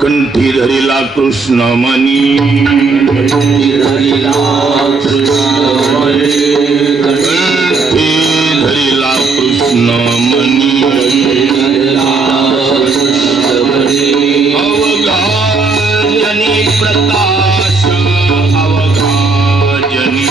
कंठी धरिला कृष्णमणी कंठी धरिला कृष्णमणी अवघा जनी प्रकाश अवघा जनी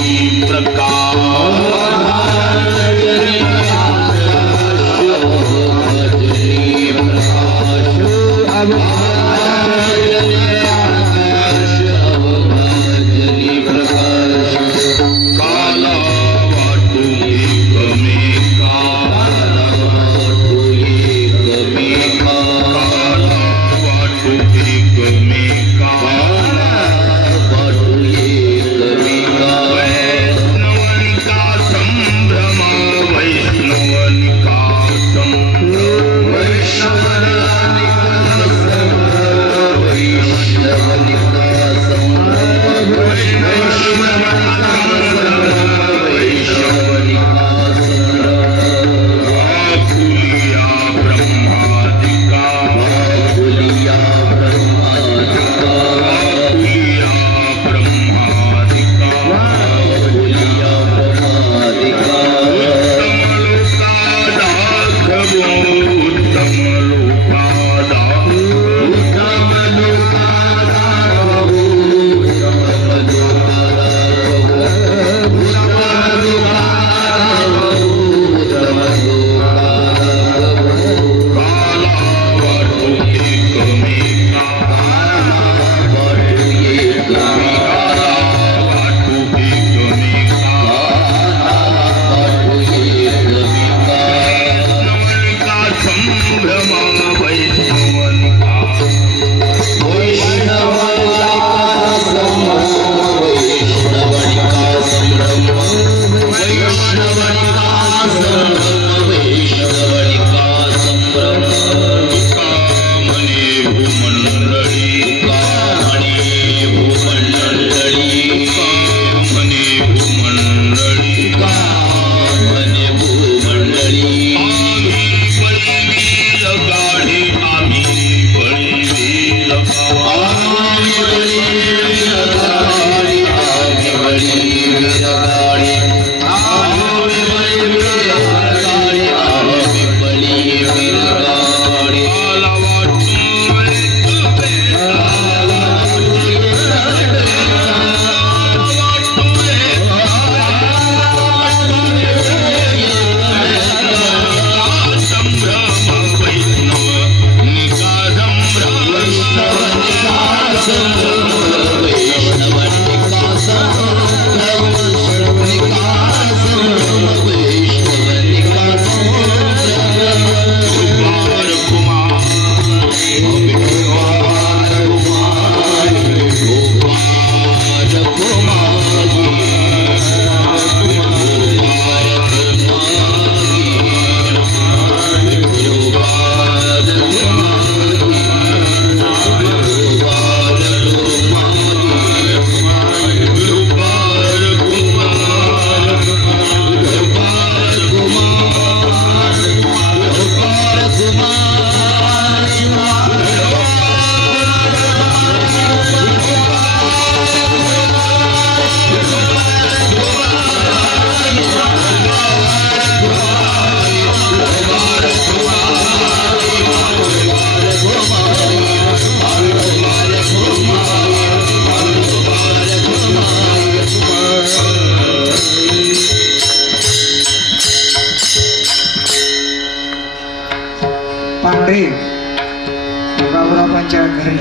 पांढरे बाबुरावांच्या घरी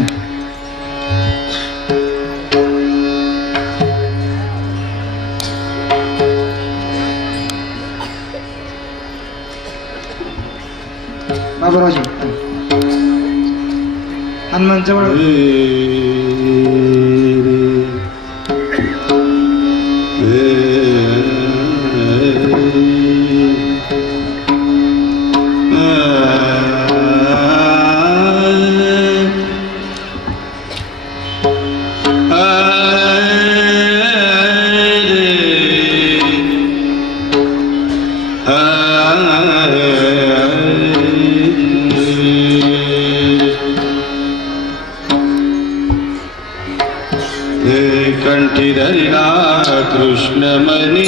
बाबुरावजी हनुमान जवळ कंठी धरिला कृष्णमणी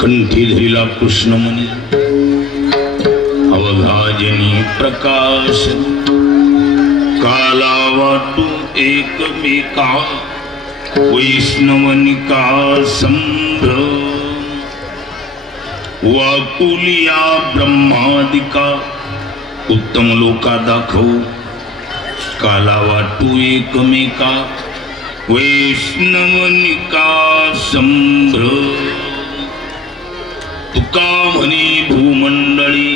कंठी धरिला कृष्णमणी अवघाजनी प्रकाश काला वाटू एकमेका वैष्णवनिका संभ्रम वाकुलिया ब्रह्मादिका उत्तम लोका दाखव काला वाटू एकमेका वैष्णवनिका संभ्रम तुका म्हणे भूमंडळी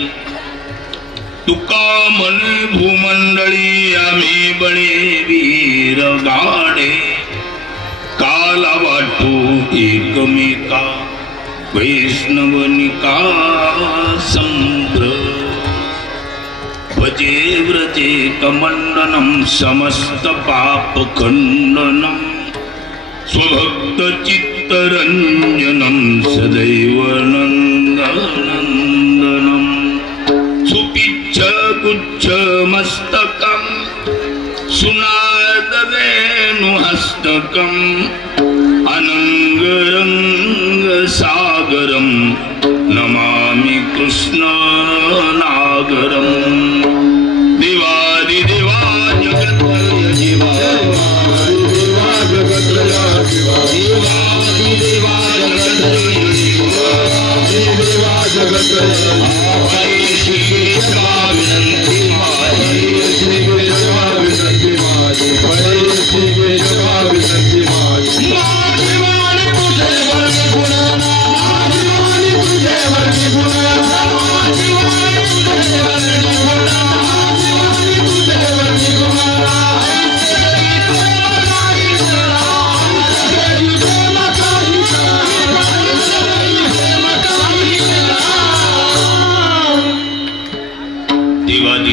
तुका म्हणे भूमंडळी आम्ही बळे वीर गाडे काला वाटू एकमेका वैष्णवनिका संभ्रम भजे व्रजे कमंडनम समस्त पाप खंडनम स्वभक्त चित्तरंजनम सदैव नंदनंदनम सुपिच्छ गुच्छ मस्तकम सुनाद वेणुहस्तकम अनंगरंग सागरम नमामि कृष्ण नागरम दिवादि दिवा जगत्रय जीवा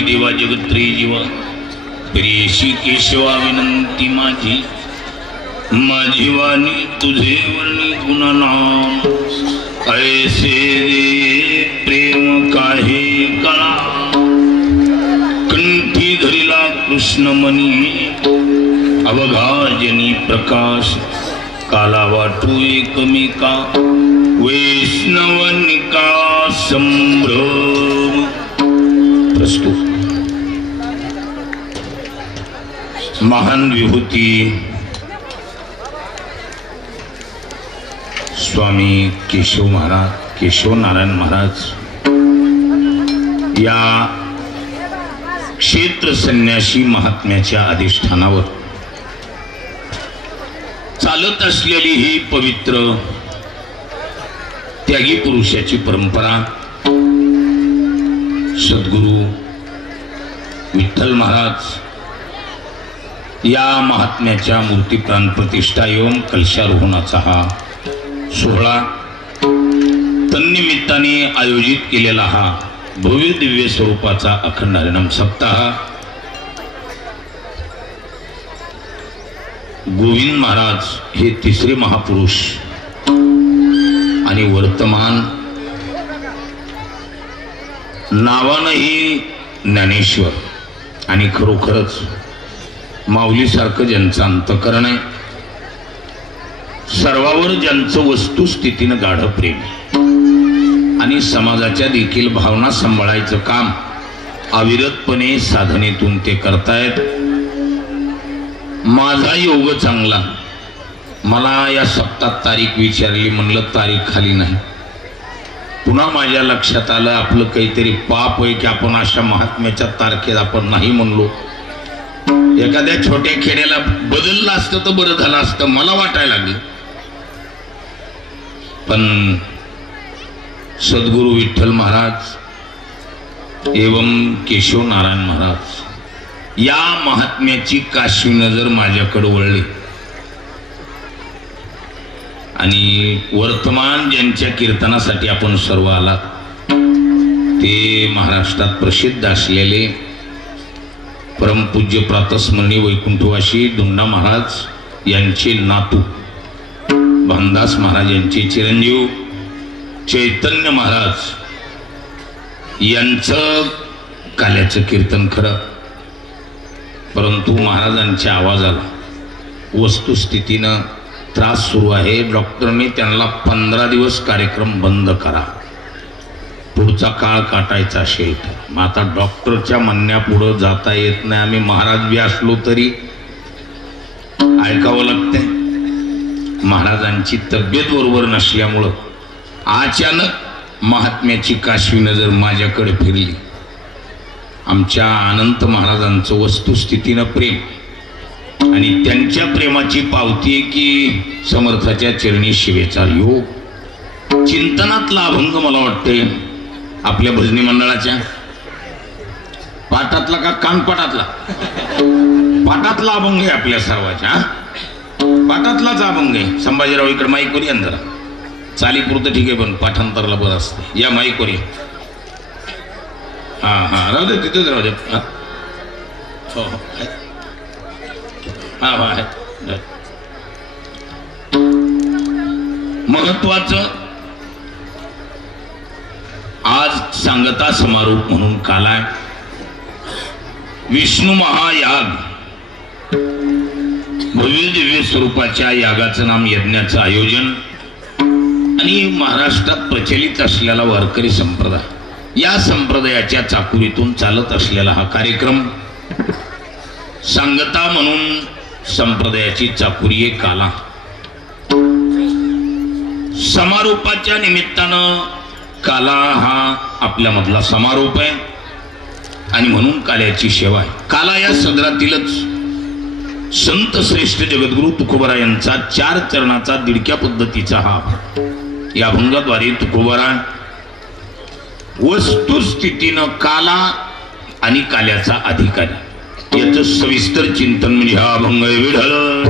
देवा जगत्रे जीवा प्रियशी केशवा विनंती माझी माझी वाणी तुझे वर्णी गुणनाम ऐसे दे प्रेम काहे कळा कंठी धरिला कृष्णमणी अवघाजनी प्रकाश काला वाटू एकमेका वैष्णवनिका संभ्रम प्रस्तुत महान विभूती स्वामी केशव महाराज केशव नारायण महाराज या क्षेत्र संन्यासी महात्म्याच्या अधिष्ठानावर चालत असलेली ही पवित्र त्यागी पुरुषाची परंपरा सद्गुरु विठ्ठल महाराज या महात्म्याच्या मूर्ती प्राण प्रतिष्ठा एवं कलशारोहणाचा हा सोहळा तन्निमित्ताने आयोजित केलेला हा भव्य दिव्य स्वरूपाचा अखंड हरिनाम सप्ताह गोविंद महाराज हे तिसरे महापुरुष आणि वर्तमान नावानंही ज्ञानेश्वर आणि खरोखरच माऊलीसारखं ज्यांचं अंतःकरण आहे सर्वावर ज्यांचं वस्तुस्थितीनं गाढ प्रेम आणि समाजाच्या देखील भावना सांभाळायचं काम अविरतपणे साधनेतून ते करतायत. माझा योग चांगला. मला या सप्ताहात तारीख विचारली, म्हणलं तारीख खाली नाही. पुन्हा माझ्या लक्षात आलं आपलं काहीतरी पाप आहे की आपण अशा महात्म्याच्या तारखेत आपण नाही म्हणलो. एखाद्या छोट्या खेड्याला बदललं असतं तर बरं झालं असतं मला वाटायला लागलं. पण सद्गुरु विठ्ठल महाराज एवं केशव नारायण महाराज या महात्म्याची काशी नजर माझ्याकडे वळली आणि वर्तमान ज्यांच्या कीर्तनासाठी आपण सर्व आलात ते महाराष्ट्रात प्रसिद्ध असलेले परमपूज्य प्रातस्मरणी वैकुंठवासी दुंडा महाराज यांचे नातू भानदास महाराज यांचे चिरंजीव चैतन्य महाराज यांचं काल्याचं कीर्तन खरं, परंतु महाराजांच्या आवाजाला वस्तुस्थितीनं त्रास सुरू आहे. डॉक्टरने त्यांना 15 दिवस कार्यक्रम बंद करा, पुढचा काळ काटायचा असेल तर. मग आता डॉक्टरच्या म्हणण्यापुढं जाता येत नाही. आम्ही महाराज बी असलो तरी ऐकावं लागतंय. महाराजांची तब्येत बरोबर नसल्यामुळं अचानक महात्म्याची काशवी नजर माझ्याकडे फिरली. आमच्या अनंत महाराजांचं वस्तुस्थितीनं प्रेम आणि त्यांच्या प्रेमाची पावती आहे की समर्थाच्या चरणी शिवेचा योग. चिंतनातला अभंग मला वाटते आपल्या भजनी मंडळाच्या पाठातला का कानपाठातला? पाठातला अभंग आहे आपल्या सर्वांच्या. पाठातलाच अभंग आहे. संभाजीराव इकडे माईक वरी अंदर चालीपुरतं ठीक आहे, पण पाठांतरला बरं असतं. या माईक वरी. हा हा राहू दे, तिथेच राहू दे. हो हो हा हा आहे. महत्वाचं आज सांगता समारोप म्हणून कालाय विष्णू महायाग. भव्य दिव्य स्वरूपाच्या यागाचं नाम यज्ञाचं आयोजन आणि महाराष्ट्रात प्रचलित असलेला वारकरी संप्रदाय, या संप्रदायाच्या चाकुरीतून चालत असलेला हा कार्यक्रम सांगता म्हणून संप्रदायाची चाकुरी आहे काला. समारोपाच्या निमित्तानं काला हा आपल्यामधला समारोप आहे आणि म्हणून काल्याची सेवा आहे. काला या सदरातीलच संत श्रेष्ठ जगद्गुरु तुकोबरा यांचा 4 चरणाचा दिडक्या पद्धतीचा हा. या अभंगाद्वारे तुकोबरा वस्तुस्थितीनं काला आणि काल्याचा अधिकारी याचं सविस्तर चिंतन म्हणजे हा अभंग विढळ.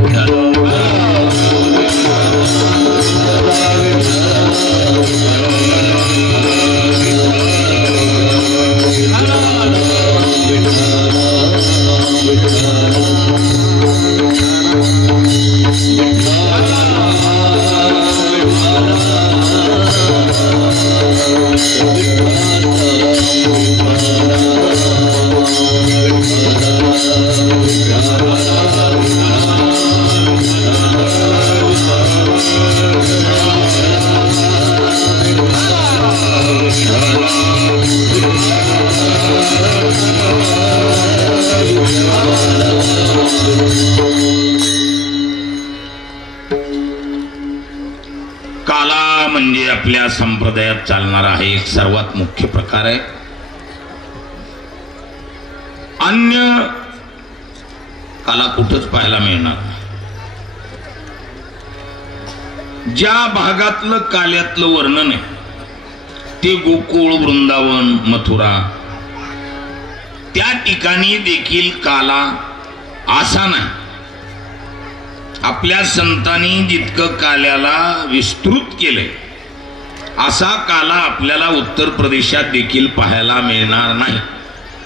काला म्हणजे आपल्या संप्रदायात चालणारा आहे एक सर्वात मुख्य प्रकार आहे. अन्य काला कुठंच पाहायला मिळणार. ज्या भागातलं काल्यातलं वर्णन आहे ते गोकुळ, वृंदावन, मथुरा, त्या ठिकाणी देखील काला असा नाही. आपल्या संतांनी जितकं काल्याला विस्तृत केलंय असा काला आपल्याला उत्तर प्रदेशात देखील पाहायला मिळणार नाही.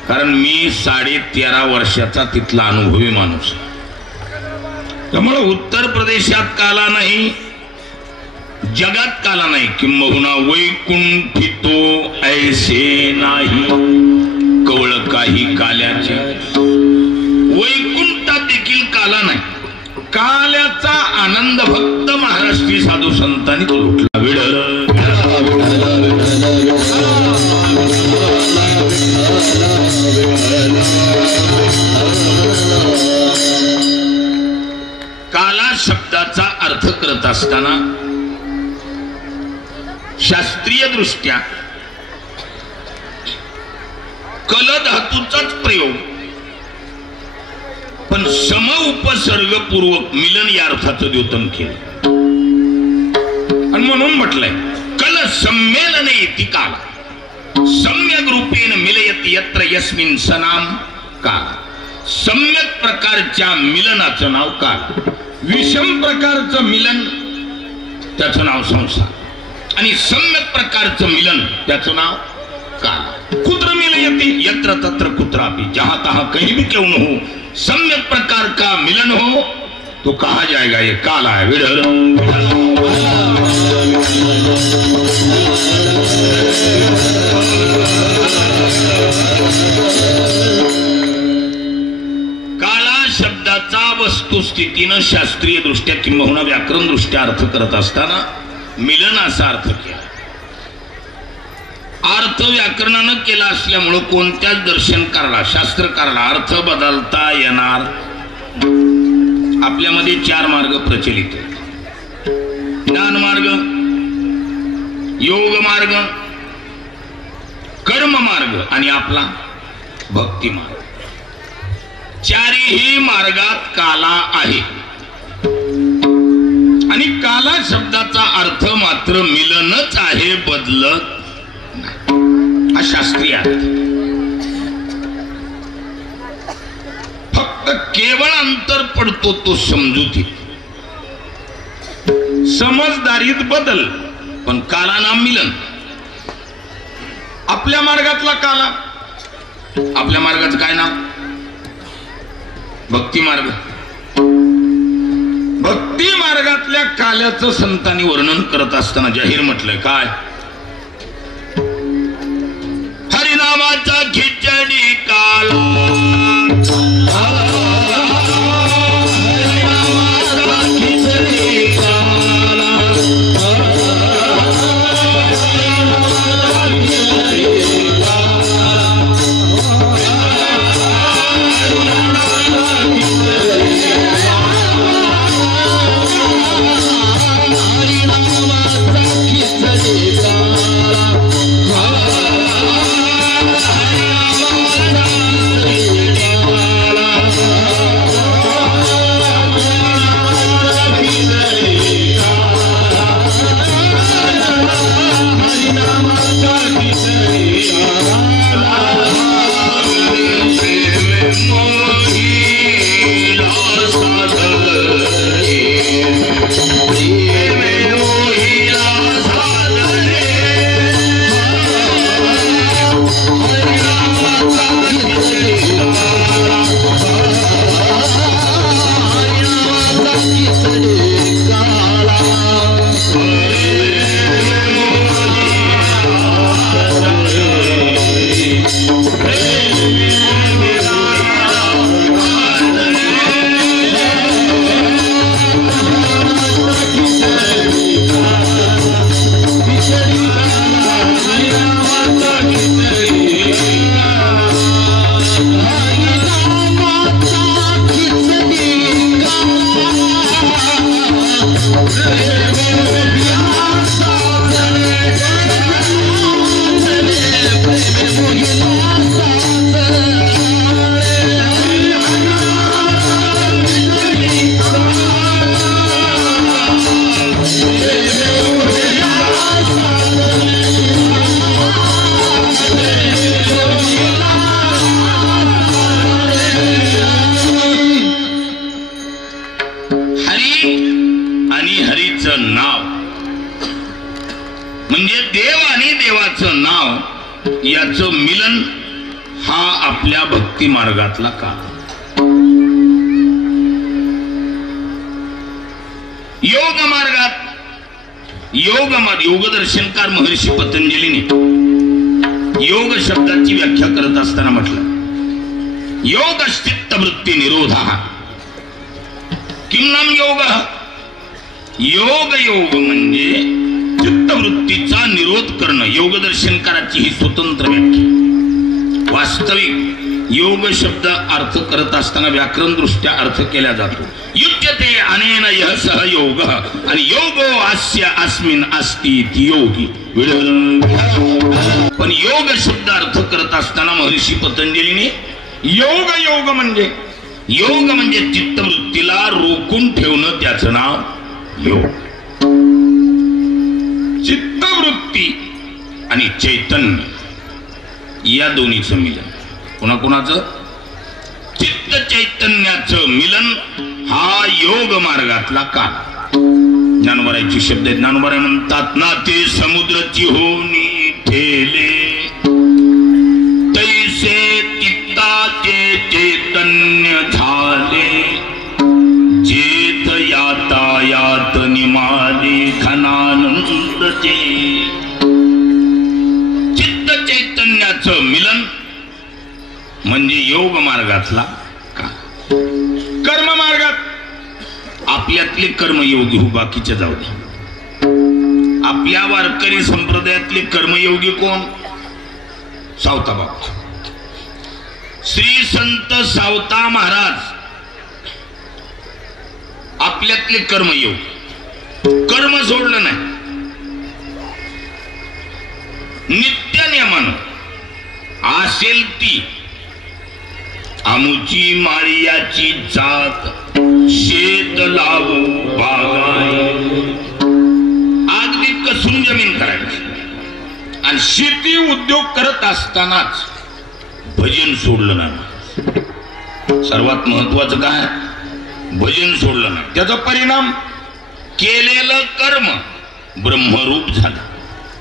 कारण मी 13.5 वर्षाचा तिथला अनुभवी माणूस. त्यामुळे उत्तर प्रदेशात काला नाही, जगात काला नाही. किंबहुना वैकुंठितो ऐसे नाही कवळ काही काल्याचे. वैकुंठात देखील काला नाही. काल्याचा आनंद फक्त महाराष्ट्रीय साधू संतांनी लुटला. विढळ काला शब्दाचा अर्थ करत असताना शास्त्रीय दृष्ट्या कल धातूचाच प्रयोग, पण सम उपसर्ग पूर्वक मिलन या अर्थाचं द्योतन केलं आणि म्हणून म्हटलंय कल संमेलने इति काल सम्यक रूपेण मिलयति यत्र यस्मिन् सनाम काल. सम्यक प्रकारच्या मिलनाचं नाव काल, विषम प्रकारचं मिलन त्याचं नाव संसार आणि सम्यक प्रकारचं मिलन त्याचं नाव काल. कुत्र मिलयति यत्र तत्र कुत्रापि, जहां तहां कहीं भी क्यों न हो, सम्यक प्रकार का मिलन हो तो कहा जाएगा ये काला है. काला शब्दाचा वस्तुस्थितीनं शास्त्रीय दृष्ट्या किंबहुना व्याकरण दृष्ट्या अर्थ करत असताना मिलन असा अर्थ केला. अर्थ व्याकरणानं केला असल्यामुळं कोणत्याच दर्शनकाराला शास्त्रकाराला अर्थ बदलता येणार. आपल्यामध्ये 4 मार्ग प्रचलित आहेत: ज्ञान मार्ग, योग मार्ग, कर्म मार्ग आणि आपला भक्ती मार्ग. 4ही मार्गात काला आहे आणि काला शब्दाचा अर्थ मात्र मिलनच आहे, बदलत हा शास्त्रीय अर्थ. फक्त केवळ अंतर पडतो तो समजुतीत, समजदारीत बदल, पण काला नाम मिलन. आपल्या मार्गातला काला, आपल्या मार्गाचं काय नाव? भक्ती मार्ग. भक्ती मार्गातल्या काल्याचं संतांनी वर्णन करत असताना जाहीर म्हटलंय काय? हरिनामाचा खिचडी काला, याचं मिलन हा आपल्या भक्ती मार्गातला काळ. योग मार्गात योग दर्शनकार महर्षी पतंजलीने योग शब्दाची व्याख्या करत असताना म्हटलं योग चित्तवृत्ती निरोधा. किम नाम योग? योग म्हणजे चित्तवृत्तीचा निरोध करणं. योग दर्शनकाराची ही स्वतंत्र व्याख्या. वास्तविक योग शब्द अर्थ करत असताना व्याकरण दृष्ट्या अर्थ केला जातो. युज्यते अनेन यः सह योग आणि योगो अस्य अस्मिन् अस्ति इति योगी. पण योग शब्द अर्थ करत असताना महर्षी पतंजलीने योग म्हणजे चित्तवृत्तीला रोखून ठेवणं, त्याचं नाव योग. चित्तवृत्ती आणि चैतन्य या दोन्हीचं मिलन. कोणाकोणाचं? चित्त चैतन्याचं मिलन हा योग मार्गातला काल. ज्ञानोबारायचे शब्द आहेत. ज्ञानोबाराय म्हणतात ना, ते समुद्राची होनी ठेले तैसे चित्ताचे चैतन्य झाले, जेथ यातायात निमाले घनानंदचे. चित्त चैतन्याचं मिलन म्हणजे योग मार्गातला काल. कर्म मार्गात आपल्यातले कर्मयोगी हो, बाकीचे जाऊ दे. आपल्या वारकरी संप्रदायातले कर्मयोगी कोण? सावता बाबा, श्री संत सावता महाराज आपल्यातले कर्मयोग. कर्म सोडलं नाही, नित्य नियमानं असेल ती आमुची माळियाची जात, शेत लावू बागाय. अगदी कसून जमीन करायची आणि शेती उद्योग करत असतानाच भजन सोडलं नाही. सर्वात महत्वाचं काय? भजन सोडलं नाही. त्याचा परिणाम केलेलं कर्म ब्रह्मरूप झालं.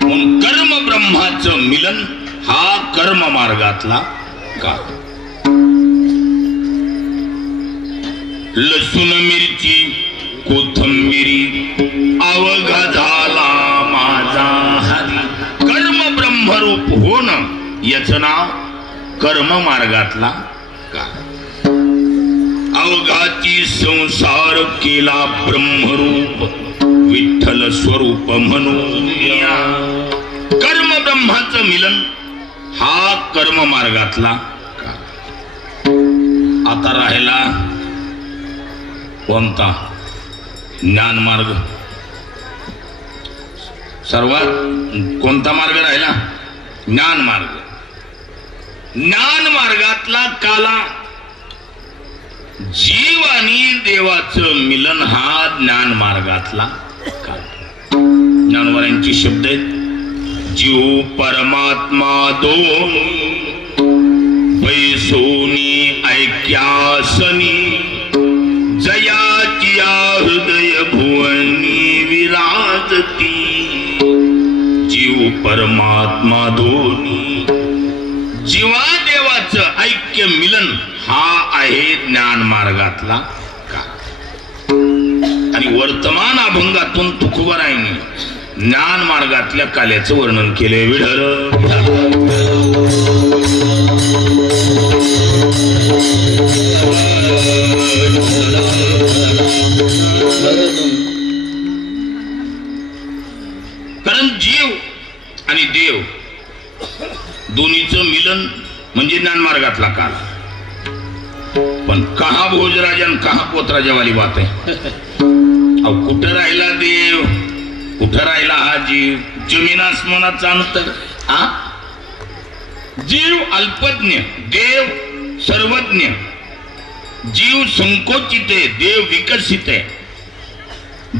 म्हणून कर्म ब्रह्माचं मिलन हा कर्म मार्गातला काळ. लसूण मिरची कोथंबिरी अवघा झाला माझा हरी. कर्म ब्रह्मरूप होणं याचं नाव कर्म मार्गातला काळ. अवघाची संसार केला ब्रह्मरूप, विठ्ठल स्वरूप म्हणूया. कर्म ब्रह्माचं मिलन हा कर्म मार्गातला काळ. आता राहिला कोणता? ज्ञान मार्ग. सर्वात कोणता मार्ग राहिला? ज्ञान मार्ग. ज्ञान मार्गातला काला जीव आणि देवाचं मिलन हा ज्ञान मार्गातला काल. ज्ञानोबारायांचे शब्द आहेत. जीव परमात्मा दोन बैसोनी ऐक्यासनी, जयाची हृदय भुवनी विराजती. जीव परमात्मा दोन्ही, जीवा देवाचं ऐक्य मिलन हा आहे ज्ञान मार्गातला काळ. आणि वर्तमान अभंगातून तुकोबारायांनी ज्ञान मार्गातल्या काल्याचं वर्णन केले. विढळ कारण जीव आणि देव दोन्हीचं मिलन म्हणजे ज्ञान मार्गातला काल. पण कहा भोजराजा आणि कहा पोतराजा वाली बात आहे. अहो, कुठं राहिला देव, कुठं राहिला हा जीव? जमीन आसमानाचं अंतर. हा, जीव अल्पज्ञ, देव सर्वज्ञ. जीव संकोचित आहे, देव विकसित आहे.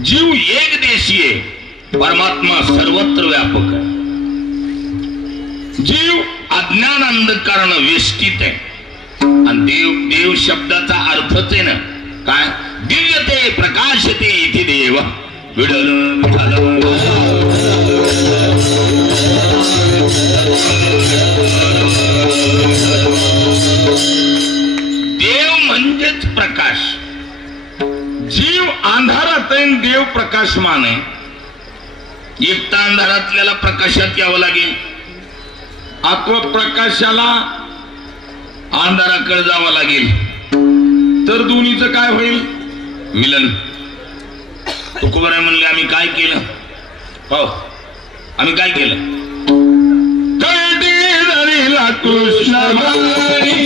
जीव एक देशी आहे, परमात्मा सर्वत्र व्यापक आहे. जीव अज्ञान अंधकारानं वेष्टित आहे आणि देव, देव शब्दाचा अर्थच आहे ना काय? दिव्यते प्रकाशते इति देव. विढळ देव म्हणजेच प्रकाश. जीव अंधारात आहे, देव प्रकाशमान आहे. एकटा अंधारातल्याला प्रकाशात यावं लागेल, अथवा प्रकाशाला अंधाराकडे जावं लागेल. तर दोन्हीचं काय होईल? मिलन. तुकोबाराय म्हणले आम्ही काय केलं? हो, आम्ही काय केलं? कळटी कृष्ण मनी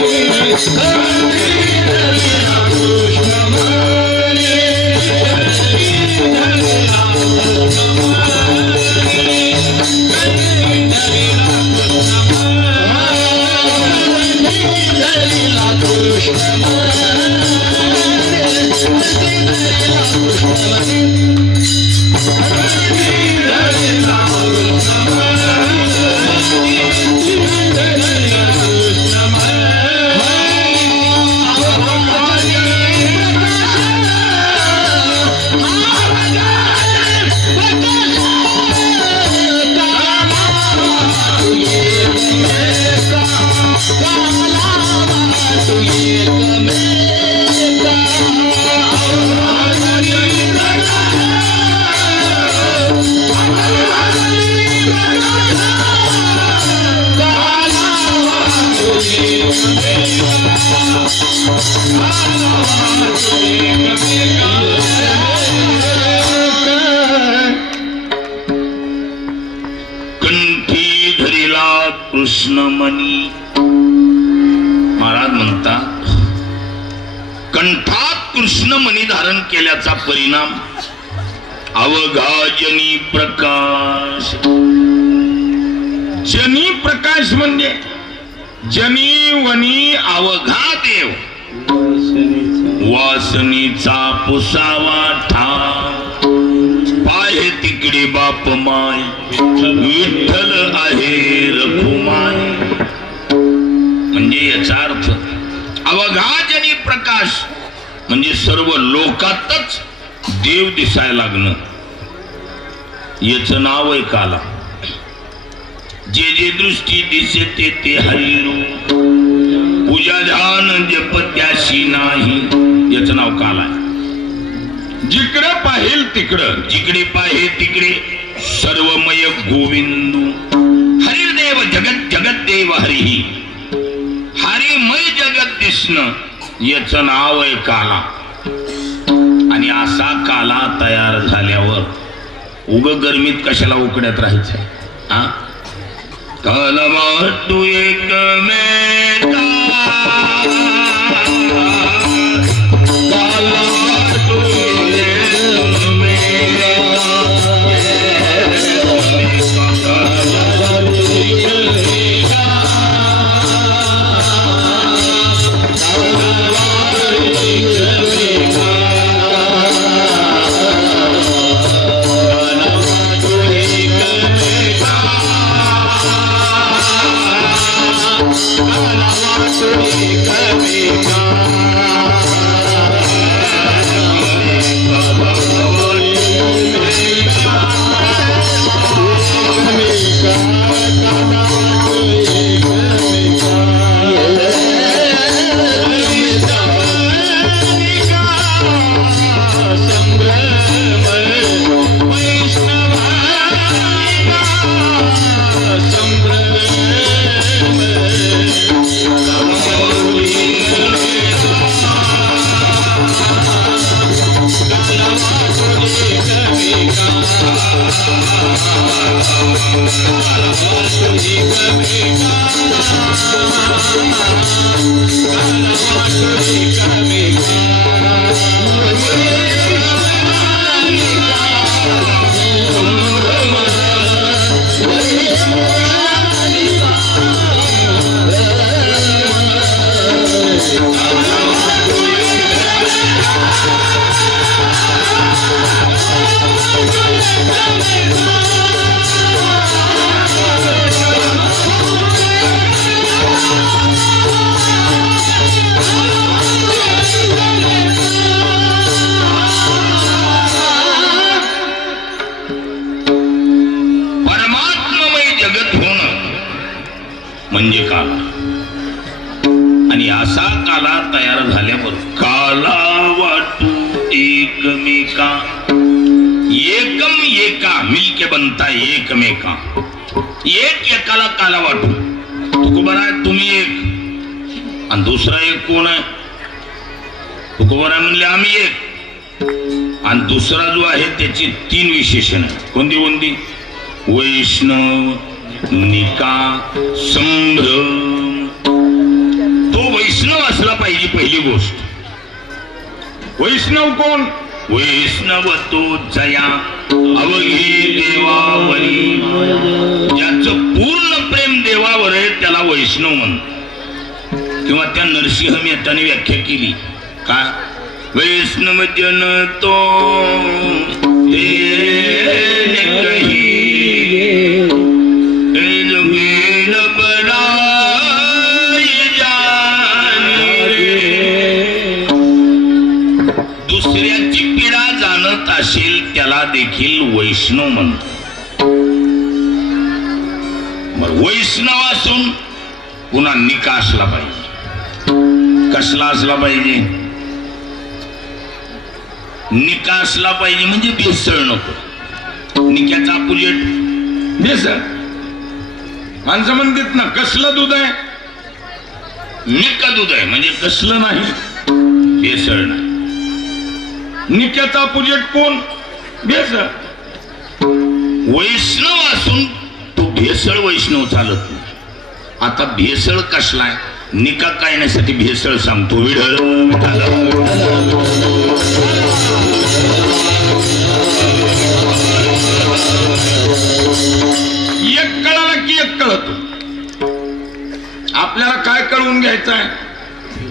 कंठी धरिला कृष्णमणी. महाराज म्हणतात कंठात कृष्णमणी धारण केल्याचा परिणाम अवघा जनी प्रकाश. जनी प्रकाश म्हणजे जनी वनी अवघा देव वासनीचा पुसावा ठाव पाहे तिकडे बाप माय विठ्ठल आहे रखुमाय. म्हणजे याचा अर्थ अवघाजनी प्रकाश म्हणजे सर्व लोकातच देव दिसायला लागणं. याच नाव आहे काला. जे जे दृष्टी दिसे ते हरिरूप पूजा ध्यान जप त्याशी नाही. याच नाव काला आहे. जिकडे पाहिल तिकडं जिकडे पाहे तिकडे सर्वमय गोविंदू. हरिदेव जगत जगत देव हरिही. हरिमय जगत दिसणं याच नाव आहे काला. आणि असा काला तयार झाल्यावर उग गरमीत कशाला उकड्यात राहायचं. हा काला तू एक मेका म्हणजे काला. आणि असा काला तयार झाल्यावर काला वाटू एकमेका. एकम एका मिलके बनता एकमेका. एक एकाला काला वाटू. तुकोबारा आहे तुम्ही एक आणि दुसरा एक कोण आहे. तुकोबारा म्हणले आम्ही एक आणि दुसरा जो आहे त्याची 3 विशेषण. कोणती कोणती. वैष्णव निका संभ्रम. तो वैष्णव असला पाहिजे. पहिली गोष्ट, वैष्णव कोण? वैष्णव तो जया अवघी देवावरी. ज्याचं पूर्ण प्रेम देवावर आहे त्याला वैष्णव म्हणतात. किंवा त्या नरसिंह मेहताने व्याख्या केली का, वैष्णव जन तो दुसऱ्याची पीडा जाणत असेल त्याला देखील वैष्णव म्हणतात. वैष्णव असून पुन्हा निका असला पाहिजे. कसला असला पाहिजे? निका असला पाहिजे म्हणजे भेसळ नको. निक्याचा अपोजिट भेसळ. माणसं म्हणतात ना कसलं दूध आहे? निका दूध आहे म्हणजे कसलं नाही, भेसळ नाही. निक्याचा अपोजिट कोण? भेसळ. वैष्णव असून तो भेसळ वैष्णव चालत नाही. आता भेसळ कसलाय? निका काढण्यासाठी भेसळ सांगतो. विढळ एक कळाला की एक कळतो. आपल्याला काय कळवून घ्यायचं आहे?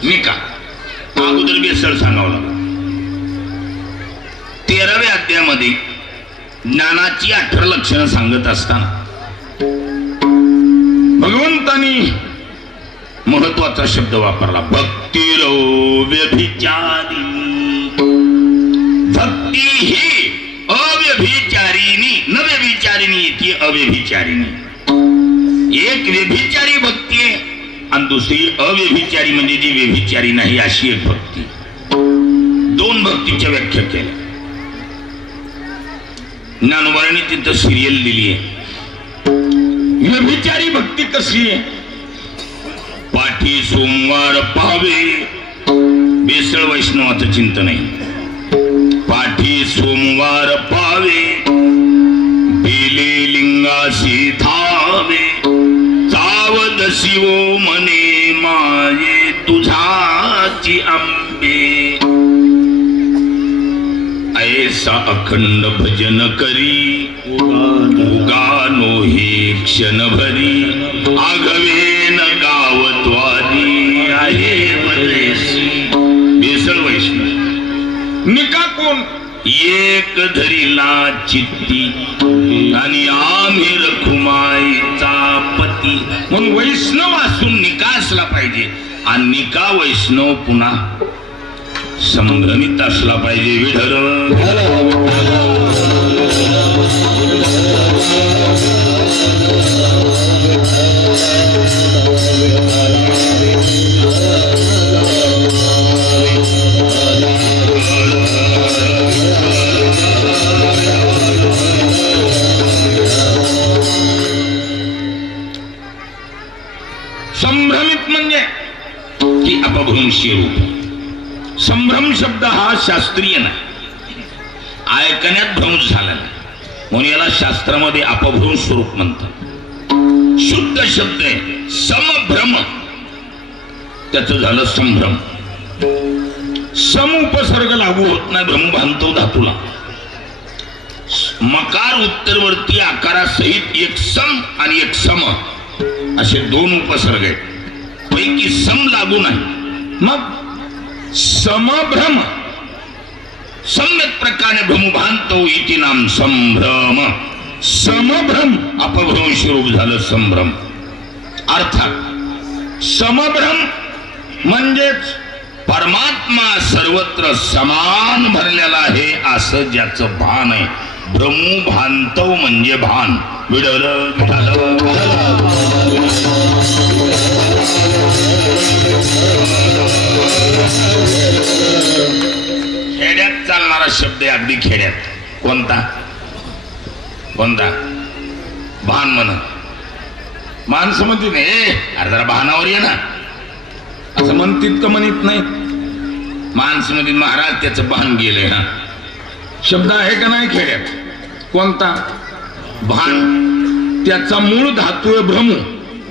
निका. अगोदर भेसळ सांगावं लागलं. 13व्या अध्यायामध्ये ज्ञानाची 18 लक्षणं सांगत असताना भगवंतानी महत्वाचा शब्द वापरला, भक्तिरो व्यभिचारिणी. भक्ती ही अव्यभिचारिणी, न व्यभिचारिणी ती अव्यभिचारिणी. एक व्यभिचारी भक्ती आहे आणि दुसरी अव्यभिचारी म्हणजे जी व्यभिचारी नाही अशी एक भक्ती. दोन भक्तीच्या व्याख्या केल्या. ज्ञानोबांनी तिथं सिरियल दिली आहे. व्यभिचारी भक्ती कसली आहे? पाठी सोमवार पावे. बेसळ वैष्णवाचं चिंतन आहे. पाठी सोमवार पावे, बेले लिंगाशी धावे. चावद शिवो मने माये तुझाची आंबे. ऐसा अखंड भजन करी उगानो हे क्षण भरी. आघवेन गावत्वादी आहे बरेसी. बेसळ वैष्णव. निका कोण? एक धरीला चित्ती आणि आम्ही रखुमाईचा पती. म्हणून वैष्णव असून निका असला पाहिजे. आणि निका वैष्णव पुन्हा संभ्रमित असला पाहिजे. विढळ संभ्रमित म्हणजे की अपभ्रंशी रूप. संभ्रम शब्द हा शास्त्रीय नाही, ऐकण्यात भ्रंश झालेला नाही. म्हणून याला शास्त्रामध्ये अपभ्रंश स्वरूप म्हणतात. शुद्ध शब्द आहे समभ्रम. त्याचं झालं संभ्रम. सम उपसर्ग लागू होत नाही भ्रमभांतो धातूला. मकार उत्तरवर्ती आकारासहित एक सम आणि एक सम असे दोन उपसर्ग आहेत. पैकी सम लागू नाही. मग समभ्रम. सम्यक प्रकारे भ्रमभांतो इति नाम संभ्रम. समभ्रम अपभ्रंश रूप झालं संभ्रम. अर्थात समभ्रम म्हणजेच परमात्मा सर्वत्र समान भरलेला आहे असं ज्याचं भान आहे. भ्रमू भांतव म्हणजे भान. विडवलं खेड्यात चालणारा शब्द आहे. अगदी खेड्यात. कोणता? कोणता? भान म्हण. माणसं म्हणते नाही अरे जरा भानावर ये ना असं म्हणतीत का? म्हणत नाही. माणसं म्हणते महाराज त्याचं भान गेलंय. हा शब्द आहे का नाही खेड्यात? कोणता? भान. त्याचा मूळ धातू आहे भ्रमू.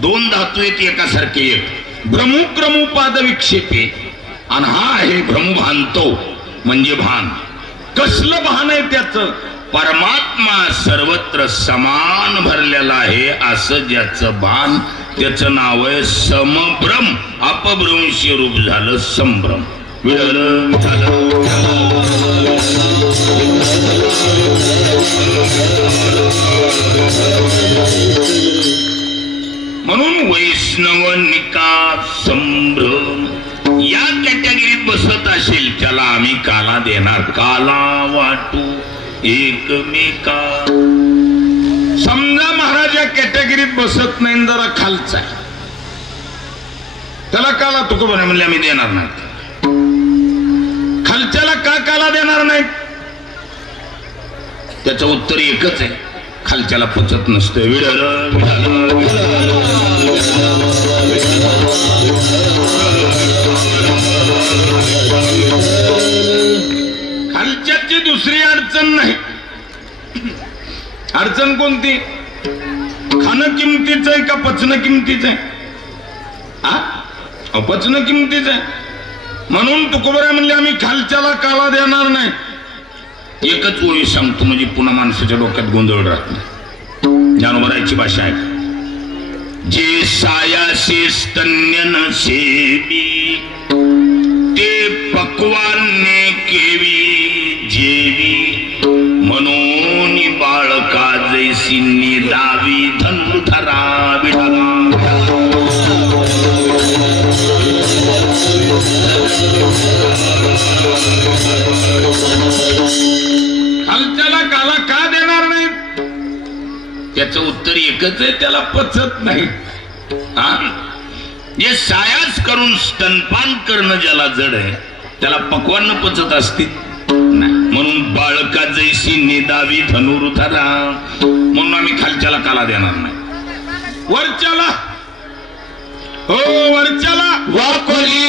दोन धातू आहेत एकासारखे एक. भ्रमू क्रमुपाद विक्षेपे आणि हा आहे भ्रमू भानतो म्हणजे भान. कसलं भान आहे त्याचं? परमात्मा सर्वत्र समान भरलेला आहे असं ज्याचं भान त्याचं नाव आहे समभ्रम. अपभ्रंशी रूप झालं संभ्रम. म्हणून वैष्णवनिका संभ्रम या कॅटेगरीत बसत असेल त्याला आम्ही काला देणार. काला वाटू एकमेका. समजा महाराज या कॅटेगरीत बसत नाही, जरा खालचा आहे, त्याला काला तुकोबा म्हणले आम्ही देणार नाही. खालच्याला का काला देणार नाही? त्याचं उत्तर एकच आहे, खालच्याला पचत नसतं. खालच्याची दुसरी अडचण नाही. अडचण कोणती? खाणं किमतीचं आहे का पचणं किमतीचं आहे? पचणं किमतीचं आहे. म्हणून तुकोबरा म्हणले आम्ही खालच्याला काला देणार नाही. एकच ओळी सांगतो म्हणजे पुन्हा माणसाच्या डोक्यात गोंधळ राहत नाही. जानवराची भाषा आहे. जे सायासे स्तन्य नसेबी ते पक्वाने केवी जेवी म्हणून बाळका जैसी निदावी धनुधरा विढाला. खालच्याला काला का देणार नाही? त्याचं उत्तर एकच आहे, त्याला पचत नाही. जे सायास करून स्तनपान करणं ज्याला जड आहे त्याला पक्वान्न पचत असतील. म्हणून बाळका जैसी निदावी धनुर्धरा म्हणून आम्ही खालच्याला काला देणार नाही. वरच्याला हो वरच्याला वाकोली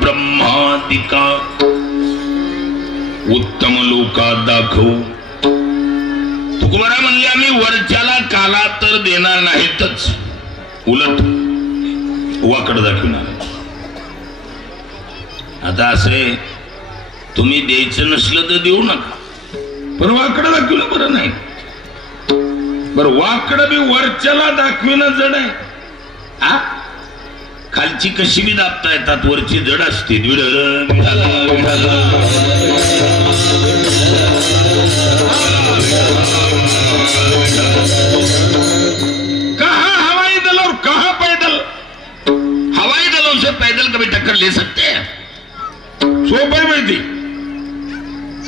ब्रह्मादिका उत्तम लोका दाखवू. तुकोबरा म्हणले आम्ही वरच्याला काला तर देणार नाहीतच, उलट वाकड दाखवणार. आता असे तुम्ही द्यायचं नसलं तर देऊ नका, पण वाकड दाखवलं बरं नाही. बरं वाकड बी वरच्याला दाखविणं जड आहे. खालची कशी बी दाबता येतात, वरची जड असते. कहा हवाई दल और कहा पैदल? हवाई दलों से पैदल कभी टक्कर ले सकते हैं? सोपं माहिती.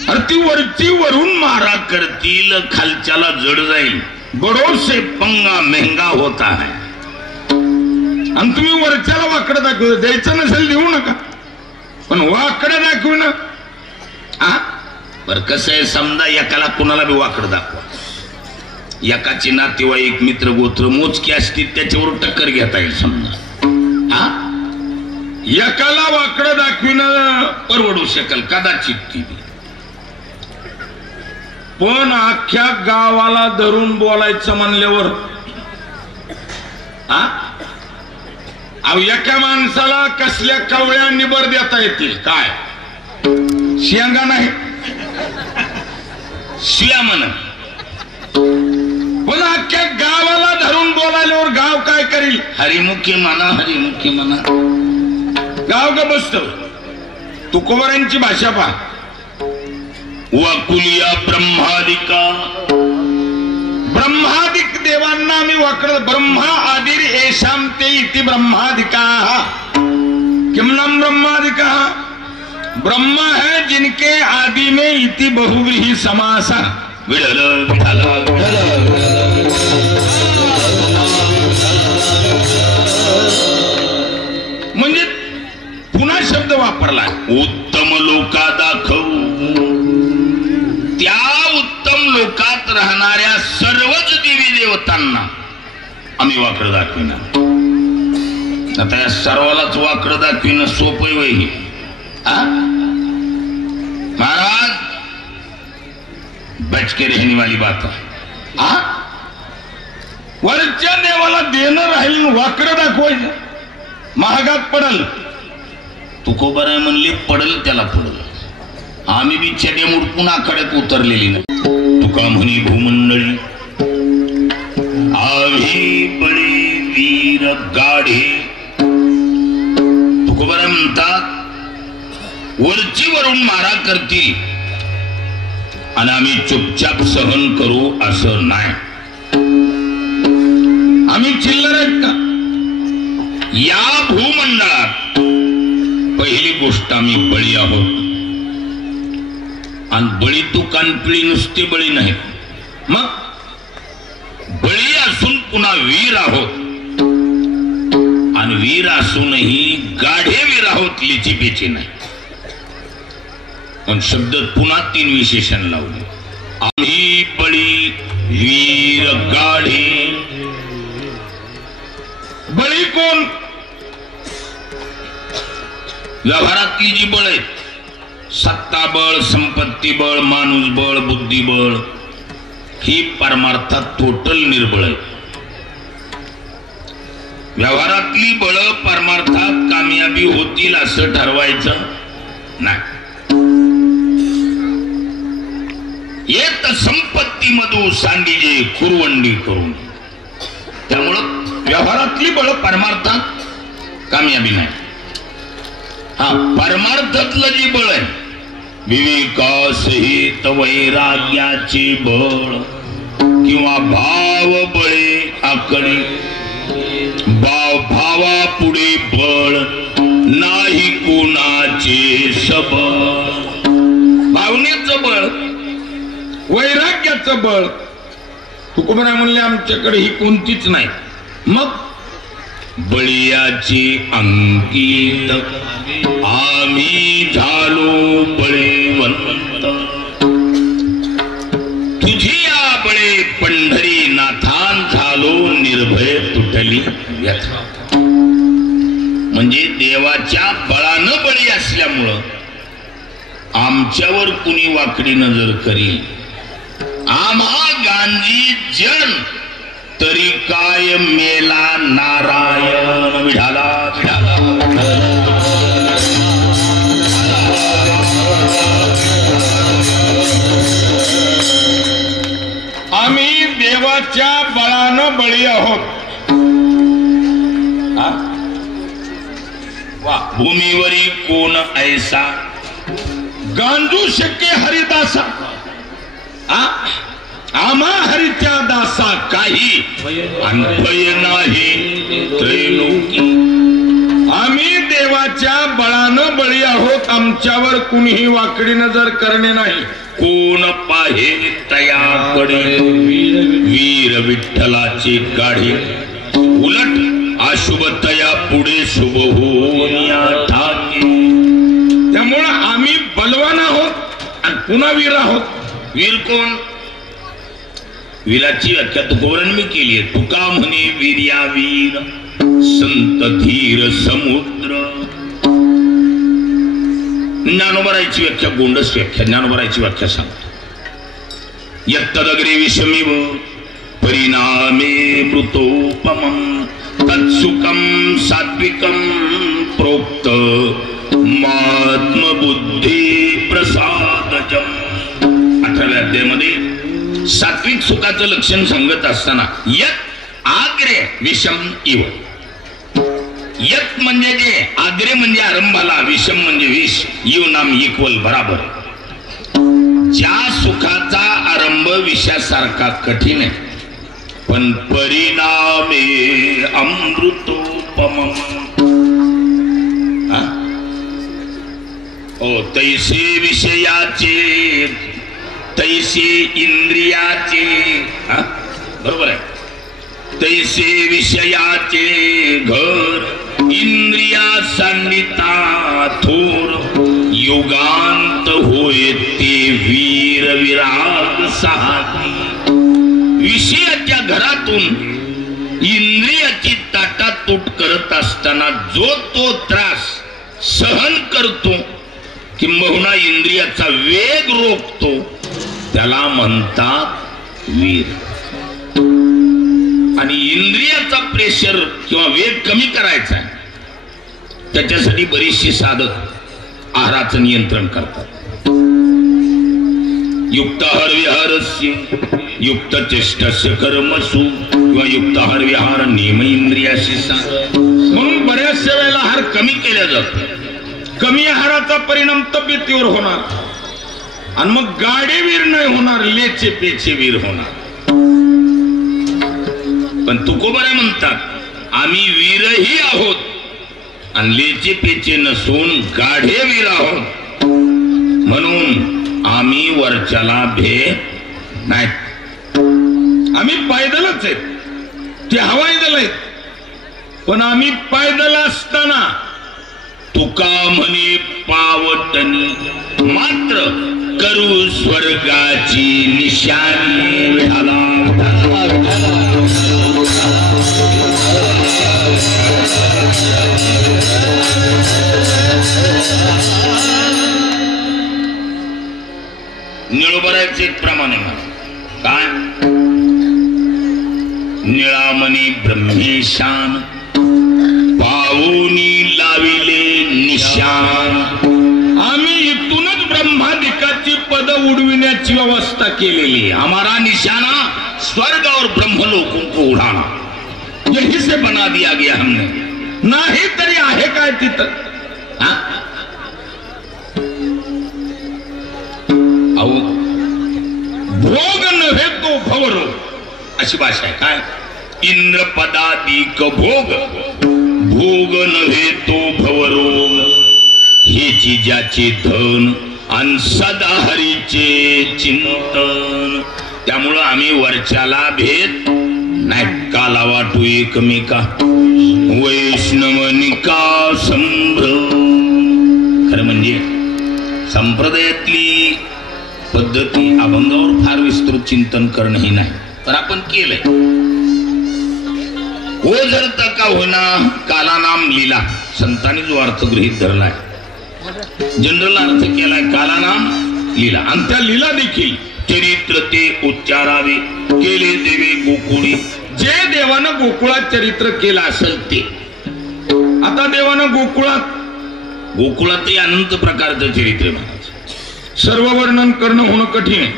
अरे ती वरची वरून मारा करतील, खालच्याला जड जाईल. बड़ों से पंगा महंगा होता है. आणि तुम्ही वरच्याला वाकडं दाखवू द्यायचं नसेल देऊ नका, पण वाकडं दाखवू ना. बर कसं आहे, समजा एकाला कुणाला बी वाकडं दाखवा, एकाचे नातेवाईक मित्र गोत्र मोजकी असतील त्याच्यावर टक्कर घेता येईल. समजा एकाला वाकडं दाखविणं परवडू शकेल कदाचित ती, पण अख्ख्या गावाला धरून बोलायचं म्हणल्यावर एका माणसाला कसल्या कवळ्या निबर देता येतील काय, शेंगा नाही शिया म्हण, पण अख्ख्या गावाला धरून बोलायल्यावर गाव काय करील, हरिमुखी म्हणा हरिमुखी म्हणा, गाव का बसत. तुकोबारांची भाषा पहा, वाकुलिया ब्रह्मादिका, ब्रह्मादिक देवांना मी वाकड, ब्रह्मा आदिर येशाम ते इति ब्रह्मादिका. किम नाम ब्रह्मादिका, ब्रह्मा है जिनके आदि में इति बहुव्रीहि समासा. विठल विठल म्हणजे पुन्हा शब्द वापरला, उत्तम लोका दाखव, त्या उत्तम लोकात राहणाऱ्या सर्वच देवी देवतांना आम्ही वाकड दाखविणार. आता या सर्वालाच वाकड दाखविणं सोपं वही. महाराज बच के रहने वाली बात है. वरच्या देवाला देणं राहील, वाकड दाखवायचं महागात पडल. तुकोबर आहे म्हणले पडल त्याला पडल. आम्ही बी छड्या मुडपून आखाड्यात उतरलेली नाही. तुका म्हणी भूमंडळी आम्ही बळी वीर गाढे. तुकोबर म्हणतात वरची वरून मारा करतील आणि आम्ही चुपचाप सहन करू असं नाही. आम्ही चिल्लर आहेत का या भूमंडळात? पहिली गोष्ट आम्ही बळी आहोत, आणि बळी तू कानपिळी नुसते बळी नाही, मग बळी असून पुन्हा वीर आहोत, आणि वीर असूनही गाढे वीर आहोत, लिची पेची नाही. पण शब्द पुन्हा 3 विशेषण लावले, आम्ही बळी वीर गाढे. बळी कोण? व्यवहारातली जी बळ आहेत, सत्ता बळ, संपत्ती बळ, माणूस बळ, बुद्धिबळ, ही परमार्थात टोटल निर्बळ आहे. व्यवहारातली बळ परमार्थात कामयाबी होतील असं ठरवायचं नाही. येत संपत्ती मधू सांडीजे कुरवंडी करून. त्यामुळं व्यवहारातली बळ परमार्थात कामयाबी नाही. हा परमार्थातलं जी बळ आहे, विवेकासहित वैराग्याचे बळ किंवा भाव बळे आकडे, भावा पुढे बळ नाही कोणाचे सबळ. भावनेचं बळ, वैराग्याचं बळ, तुकोबरा म्हणले आमच्याकडे ही कोणतीच नाही. मग बळीयाची अंकित आम्ही झालो बळेवंत. तुझी या बळे पंढरी नाथान झालो निर्भय तुटली व्यथा. म्हणजे देवाच्या बळानं बळी असल्यामुळं आमच्यावर कुणी वाकडी नजर करी, आम्हा गांधी जन तरी काय मेला नारायण विठाला विठाला. आम्ही देवाच्या बळानं बळी आहोत. भूमीवरी कोण ऐसा गांजू शक्य हरिदासा. आम्हा हरीच्या दासा काही अन्वय नाही त्रैलोकी. आम्ही देवाच्या बळानं बळी आहोत, आमच्यावर कुणीही वाकडी नजर करणे नाही. कोण पाहे तयाकडे वीर विठ्ठलाची गाडी. उलट आशु शुभतया पुढे शुभ होऊन ठाके. त्यामुळं आम्ही बलवान आहोत आणि पुन्हा वीर आहोत. वीर कोण? वीराची व्याख्या तुकोबारांनी मी केली आहे. तुका म्हणे वीर्या वीर संत धीर समुद्र. ज्ञानोबराची व्याख्या गोंडस व्याख्या. ज्ञानोबराची व्याख्या सांगतो. यत्तदग्रे विषमिव परिणामे मृतोपमं तत्सुखं सात्विकं प्रोक्त महात्मबुद्धी प्रसादजम. 18व्या अध्यायामध्ये सात्विक सुखाचं लक्षण सांगत असताना यत आग्रे विषम इव. यत म्हणजे जे, आग्रे म्हणजे आरंभाला, विषम म्हणजे विष, इव नाम इक्वल बराबर. ज्या सुखाचा आरंभ विषासारखा कठीण आहे पण परिणामे अमृतोपमम्. ओ तैसे विषयाचे तैसे इंद्रियाचे. बरोबर आहे. तैसे विषयाचे घर इंद्रिया सांडिता थोर युगांत होय ते वीर विराग साहती. विषयाच्या घरातून इंद्रियाची ताटातूट करत असताना जो तो त्रास सहन करतो किंबहुना इंद्रियाचा वेग रोखतो त्याला म्हणतात वीर. आणि इंद्रियाचा प्रेशर किंवा वेग कमी करायचा आहे त्याच्यासाठी बरीचशी साधक आहाराचं नियंत्रण करतात. युक्ताहार विहारस्य युक्त चेष्टस्य कर्मसु किंवा युक्ताहार विहार नियम इंद्रियाशी. म्हणून बऱ्याचशा वेळेला आहार कमी केला जातो. कमी आहाराचा परिणाम तब्येतीवर होणार आणि मग गाडेवीर नाही होणार, लेचे पेचे वीर होणार. पण तुकोबारा म्हणतात आम्ही वीरही आहोत आणि लेचे पेचे नसून गाढे वीर आहोत. म्हणून आम्ही वरच्याला भेद नाही. आम्ही पायदलच आहेत, ते हवाई दल आहेत. पण आम्ही पायदल असताना तुका म्हणे पावटनी मात्र करू स्वर्गाची निशाणी. निळोबराचे एक प्रमाणे काय निळामणी ब्रह्मेशान पावोनी लाविले निशान. आम्ही इथूनच ब्रह्मादिकाची पद उडविण्याची व्यवस्था केलेली. हमारा निशाना स्वर्ग और ब्रह्मलोकों को उड़ाना, यही से बना दिया गया हमने. नाही तरी आहे काय तिथं? भोग नव्हे तो भवरोग अशी भाषा आहे. काय इंद्रपदादिक भोग, भोग नव्हे तो भवरोग. हेची ज्याचे धन आणि सदा हरीचे चिंतन. त्यामुळं आम्ही वरच्याला भेद नाही. काला वाटू एकमेका वैष्णवनिका संभ्रम. खरं म्हणजे संप्रदायातली पद्धती अभंगावर फार विस्तृत चिंतन करणं ही नाही, तर आपण केलंय. हो जर का होईना काला नाम लीला संतांनी जो अर्थ गृहीत धरलाय, जनरल अर्थ केलाय काला नाम लीला. आणि त्या लीला देखील चरित्र ते उच्चारावे केले देवे गोकुळी. जे देवानं गोकुळात चरित्र केलं असेल ते. आता देवानं गोकुळातही अनंत प्रकारचं चरित्र म्हणायचं. सर्व वर्णन करणं होणं कठीण आहे.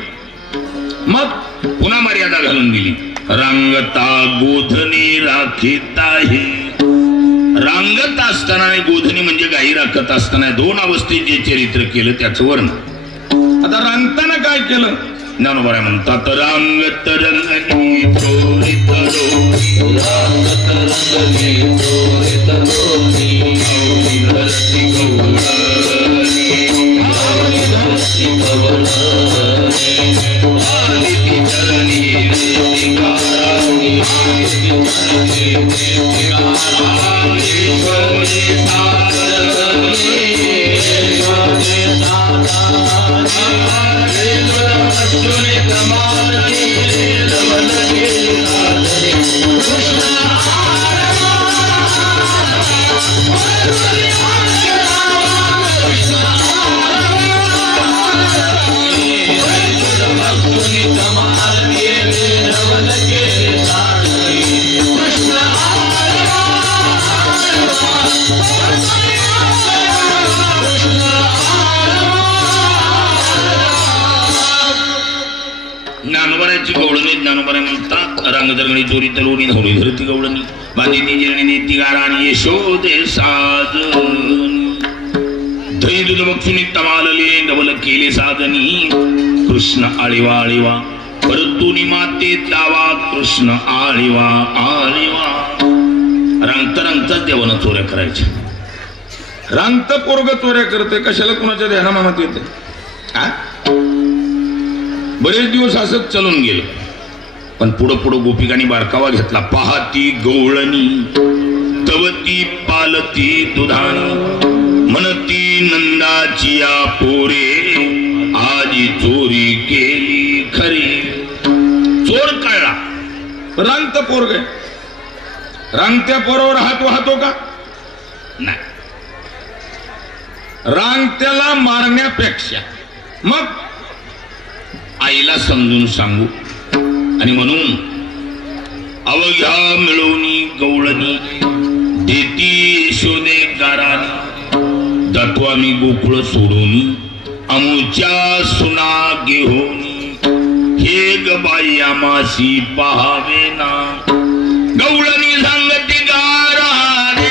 मग पुन्हा मर्यादा घालून दिली. रांगता गोधनी राखीत आहे. रांगत असताना आणि गोधनी म्हणजे गाई राखत असताना दोन अवस्थेत जे चरित्र केलं त्याचं वर्णन. आता रांगताना काय केलं? ज्ञानोबा म्हणतात रांगत रंगनी थोरित रो, रांगत रंगनी थोरित रोनी, धरती गौरणी, धरती गौरणी, आदिती चरणी रतिकाराणी, ज्ञानोबाची गवळणी ज्ञानोबारा म्हणतात रंगदरगणी चोरी तलवणी धवळी धरती गवळणी बांधिनी जिरणी तिगारा आणि यशोदे साजनी दही दूध बक्षुनी तमालले डबल केले साधनी कृष्ण आळीवा आळीवा परतुनी माते दावा कृष्ण आळीवा आळीवा रंगत रंगतच देवानं चोऱ्या करायच्या रांगत पोरग चोऱ्या करते कशाला कुणाच्या ध्याना मनात येते बरेच दिवस असंच चालून गेलं पण पुढं पुढं गोपिकांनी बारकावा घेतला पाहती गवळणी तवती पालती दुधानी म्हणती नंदाची या पोरे आजी चोरी केली खरी चोर कळला रांगत पोरग रांगत्या पोरावर हात वाहतो का नाही रांगत्याला मारण्यापेक्षा मग आईला समजून सांगू आणि म्हणून अवघ्या मिळवणी गवळणी देती यशोदे गारानी जातो आम्ही गोकुळ सोडून अमुच्या सुना घेऊनी हे ग बाई आमासी पहावे ना गवळणी सांगती गाराने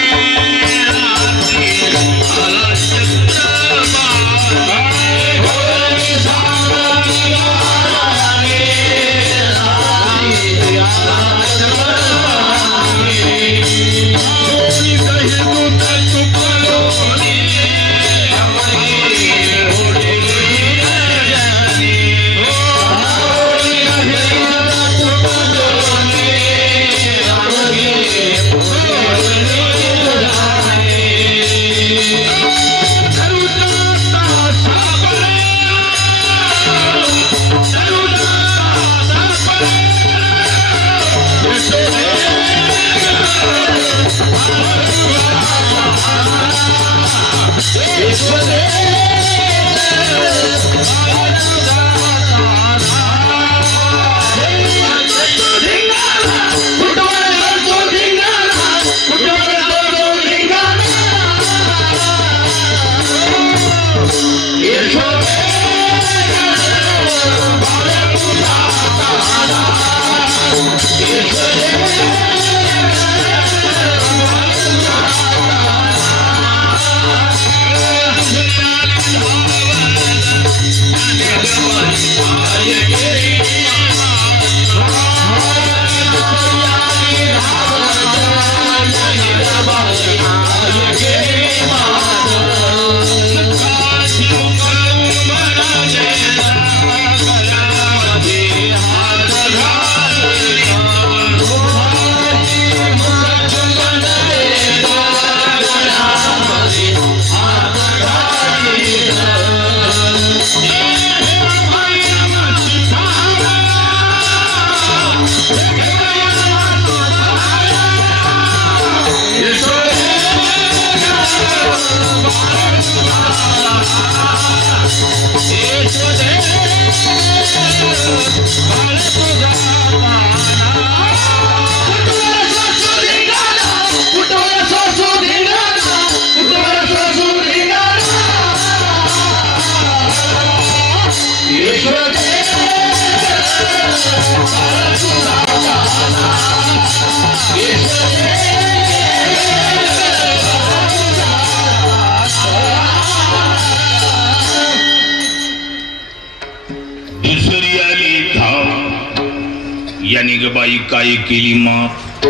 याने ग बाई काय केली माप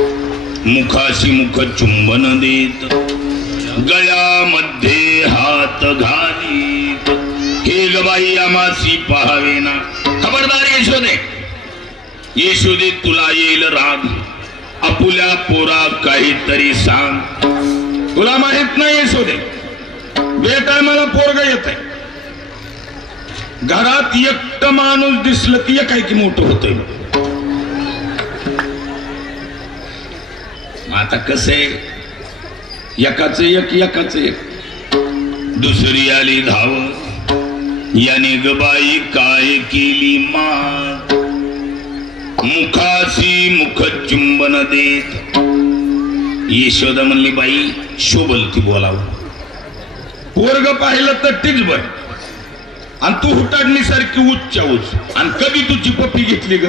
मुखाशी मुख चुंबन देत गळ्यामध्ये हात घालीत हे ग बाई आमासी पाहावे ना खबरदार यशोदे यशोदे तुला येईल राग आपुल्या पोरा काहीतरी सांग. तुला माहित नाही यशोदे, बेटायमाला पोरग येत आहे. घरात एकट माणूस दिसलं की काय की मोठं होतंय. आता कसं आहे, एकाच एक दुसरी आली धाव. याने गबाई काय केली माग, मुखाशी मुख चुंबन देत. यशोदा म्हणली बाई शोभलती बोलावं. पोरग पाहिलं तर तीच बर, आणि तू हुटाडणीसारखी उच्च उच, आणि कधी तुझी पप्पी घेतली ग.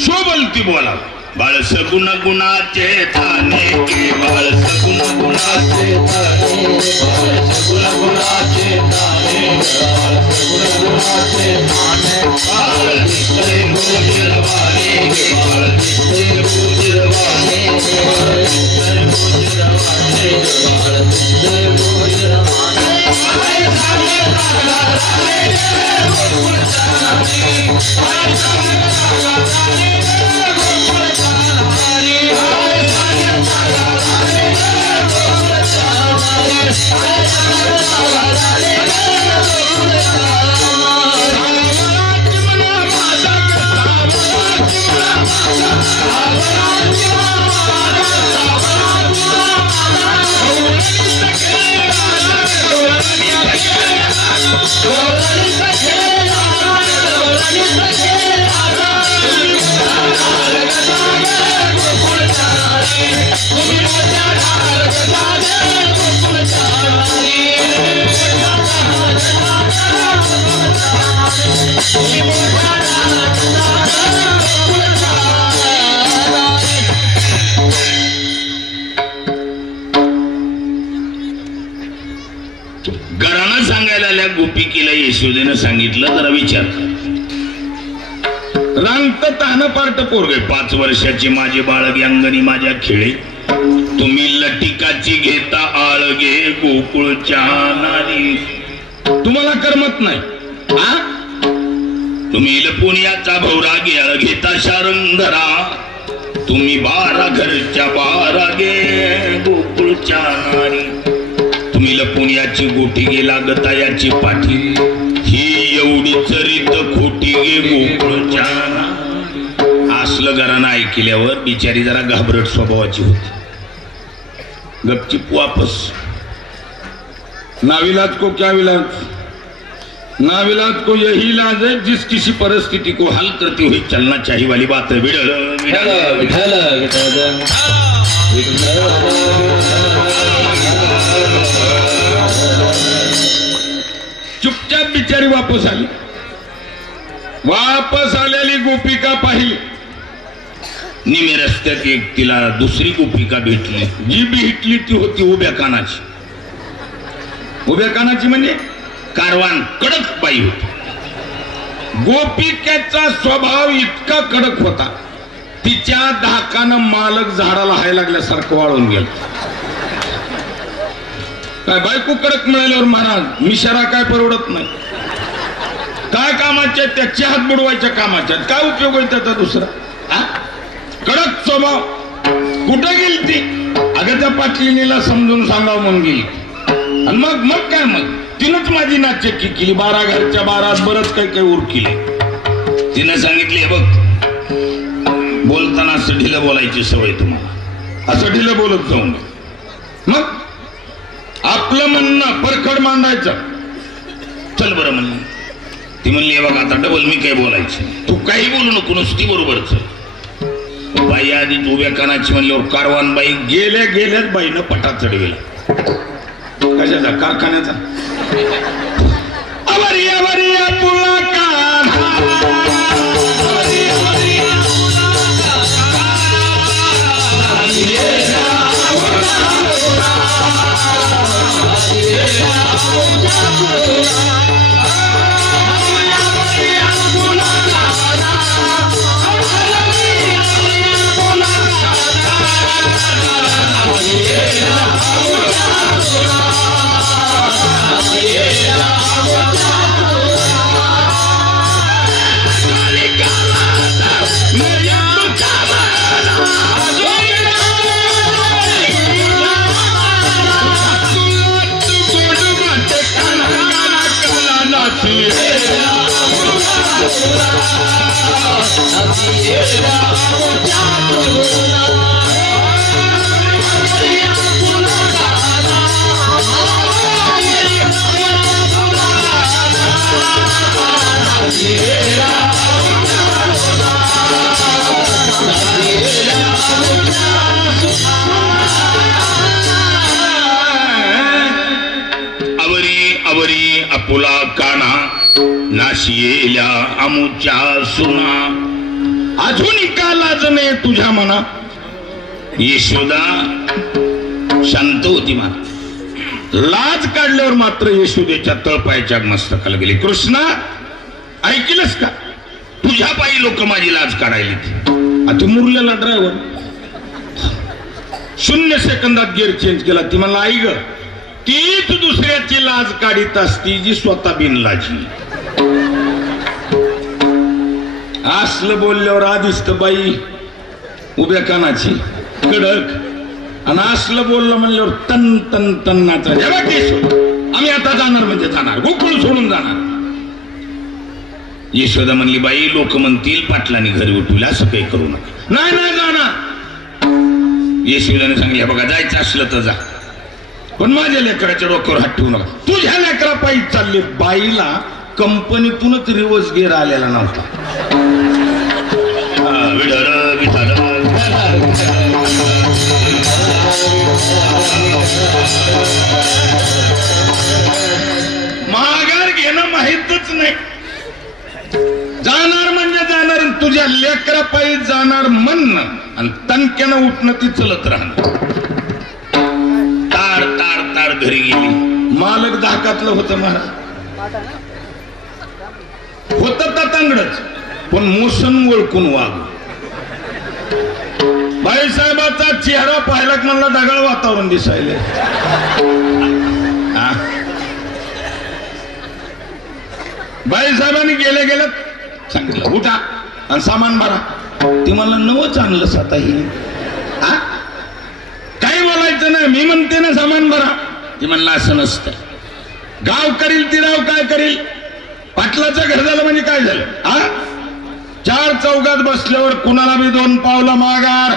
शोभलती बोलावं. बाळ सगुण गुणाचे थाने के, बाळ सगुण गुणाचे थाने, बाळ सगुण गुणाचे थाने, बाळ सगुण गुणाचे थाने. बाळ दिसते गुजरवाने, बाळ दिसते गुजरवाने, बाळ दिसते गुजरवाने, बाळ दिसते गुजरवाने. घरानं सांगायला आल्या गोपिकेला यशोदेनं सांगितलं. जरा विचार, रांगत तान पार्ट पोरग 5 वर्षाची माझे बाळगे अंगणी माझ्या खेळी. तुम्ही लटिकाची घेता आळगे गोकुळच्या नारी. तुम्हाला करमत नाही हा? तुम्ही लपुनियाचा भवरा गेळ घेता शारंगधरा. तुम्ही 12 घरच्या 12 गे गोकुळच्या नारी. तुम्ही लपुनियाची गोठी गे लागता याची पाठी. ही एवढी चरित खोटी गे गोकुळच्या नारी. असलं घरानं ऐकल्यावर बिचारी जरा घाबरट स्वभावाची होती. गपचिप वापस. नाविलाज को क्या विलाज, नाविलाज को यही इलाज है जिस किसी परिस्थिति को हल करते हुए चलना चाहिए वाली बात है. विठल विठल चुपचाप बिचारी वापस आली. वापस आलेली गोपिका पाहिली. निमे रस्त्यात एक तिला दुसरी गोपिका भेटली. जी भेटली ती होती उभ्या कानाची. उभ्या कानाची म्हणजे कारवान कडक बाई होती. गोपिकेचा स्वभाव इतका कडक होता, तिच्या धाकानं मालक झाडाला हाय लागल्यासारखं वाळून गेलं. काय बायको कडक मिळाल्यावर महाराज मिशारा काय परवडत नाही. काय कामाच्या त्या चहात बुडवायच्या कामाच्या काय उपयोग आहे त्याचा दुसरा. कडक स्वभाव. कुठे गेली ती? अगं त्या पाटलिनीला समजून सांगावं म्हणून गेली. आणि मग काय मग तिनंच माझी नाचक्की केली. 12 घरच्या 12 बरंच काही काही उरकिले. तिनं सांगितले बघ, बोलताना असं ढिलं बोलायची सवय तुम्हाला, असं ढिलं बोलत जाऊ नये. मग आपलं म्हणणं परखड मांडायचं. चल बरं म्हणलं. ती म्हणली बघ आता डबल मी काय बोलायची, तू काही बोलू नको, नुसती बरोबर चल. बाई आधी उभ्या कानाची म्हणल्यावर कारवान बाई गेल्याच बाईनं पटा चढविला. कशाचा? कारखान्याचा. अवरिया तुला आवरी आपुला काना नाशियेल्या आमुच्या सुना अजून का लाजणे तुझ्या मना. यशोदा शांत होती मात्र लाज काढल्यावर मात्र यशोदेच्या तळपायाच्या मस्तकाला गेली. कृष्णा ऐकलंस का, तुझ्या पायी लोक माझी लाज काढायली. आता मुरलेला ड्रायव्हर 0 सेकंदात गिअर चेंज केला. ती म्हणला आई ग तीच दुसऱ्याची लाज काढीत असती जी स्वतः बिनलाजी. असलं बोलल्यावर आधीच तर बाई उभ्या कानाची कडक, आणि असलं बोललं म्हणल्यावर तन तन तन्नाचा. आम्ही आता जाणार म्हणजे जाणार, गोकुळ सोडून जाणार. यशोदा म्हणली बाई लोक म्हणतील पाटलांनी घरी उठवलं, असं काही करू नका. नाही नाही जाणार. यशोदाने सांगली बघा जायचं असलं तर जा, पण माझ्या लेकराच्या डोक्यावर हात ठेवू नका. तुझ्या लेकरा पायी चालले. बाईला कंपनीतूनच रिवर्स गिअर आलेला नव्हता. माघार घेणं माहितच नाही. जाणार म्हणजे जाणार, तुझ्या लेकरा पायी जाणार म्हणणं आणि तणक्यानं उठणं ती चलत राहणं. ताड ताड ताड घरी गेली. मालक दाकातलं होतं महाराज, होत तांगडच, पण मोसन ओळखून वाग. बाईसाहेबाचा चेहरा पाहिला म्हणला ढगाळ वातावरण दिसायले. बाईसाहेबांनी गेले गेले सांगितलं उठा आणि सामान भरा. ती मला नवच आणलं आता ही. काही बोलायचं नाही, मी म्हणते ना सामान भरा. ती म्हणलं असं नसतं, गाव करील ती राव काय करील. पाटलाचं घर झालं म्हणजे काय झालं. 4 चौघात बसल्यावर कुणाला बी 2 पावलं माघार.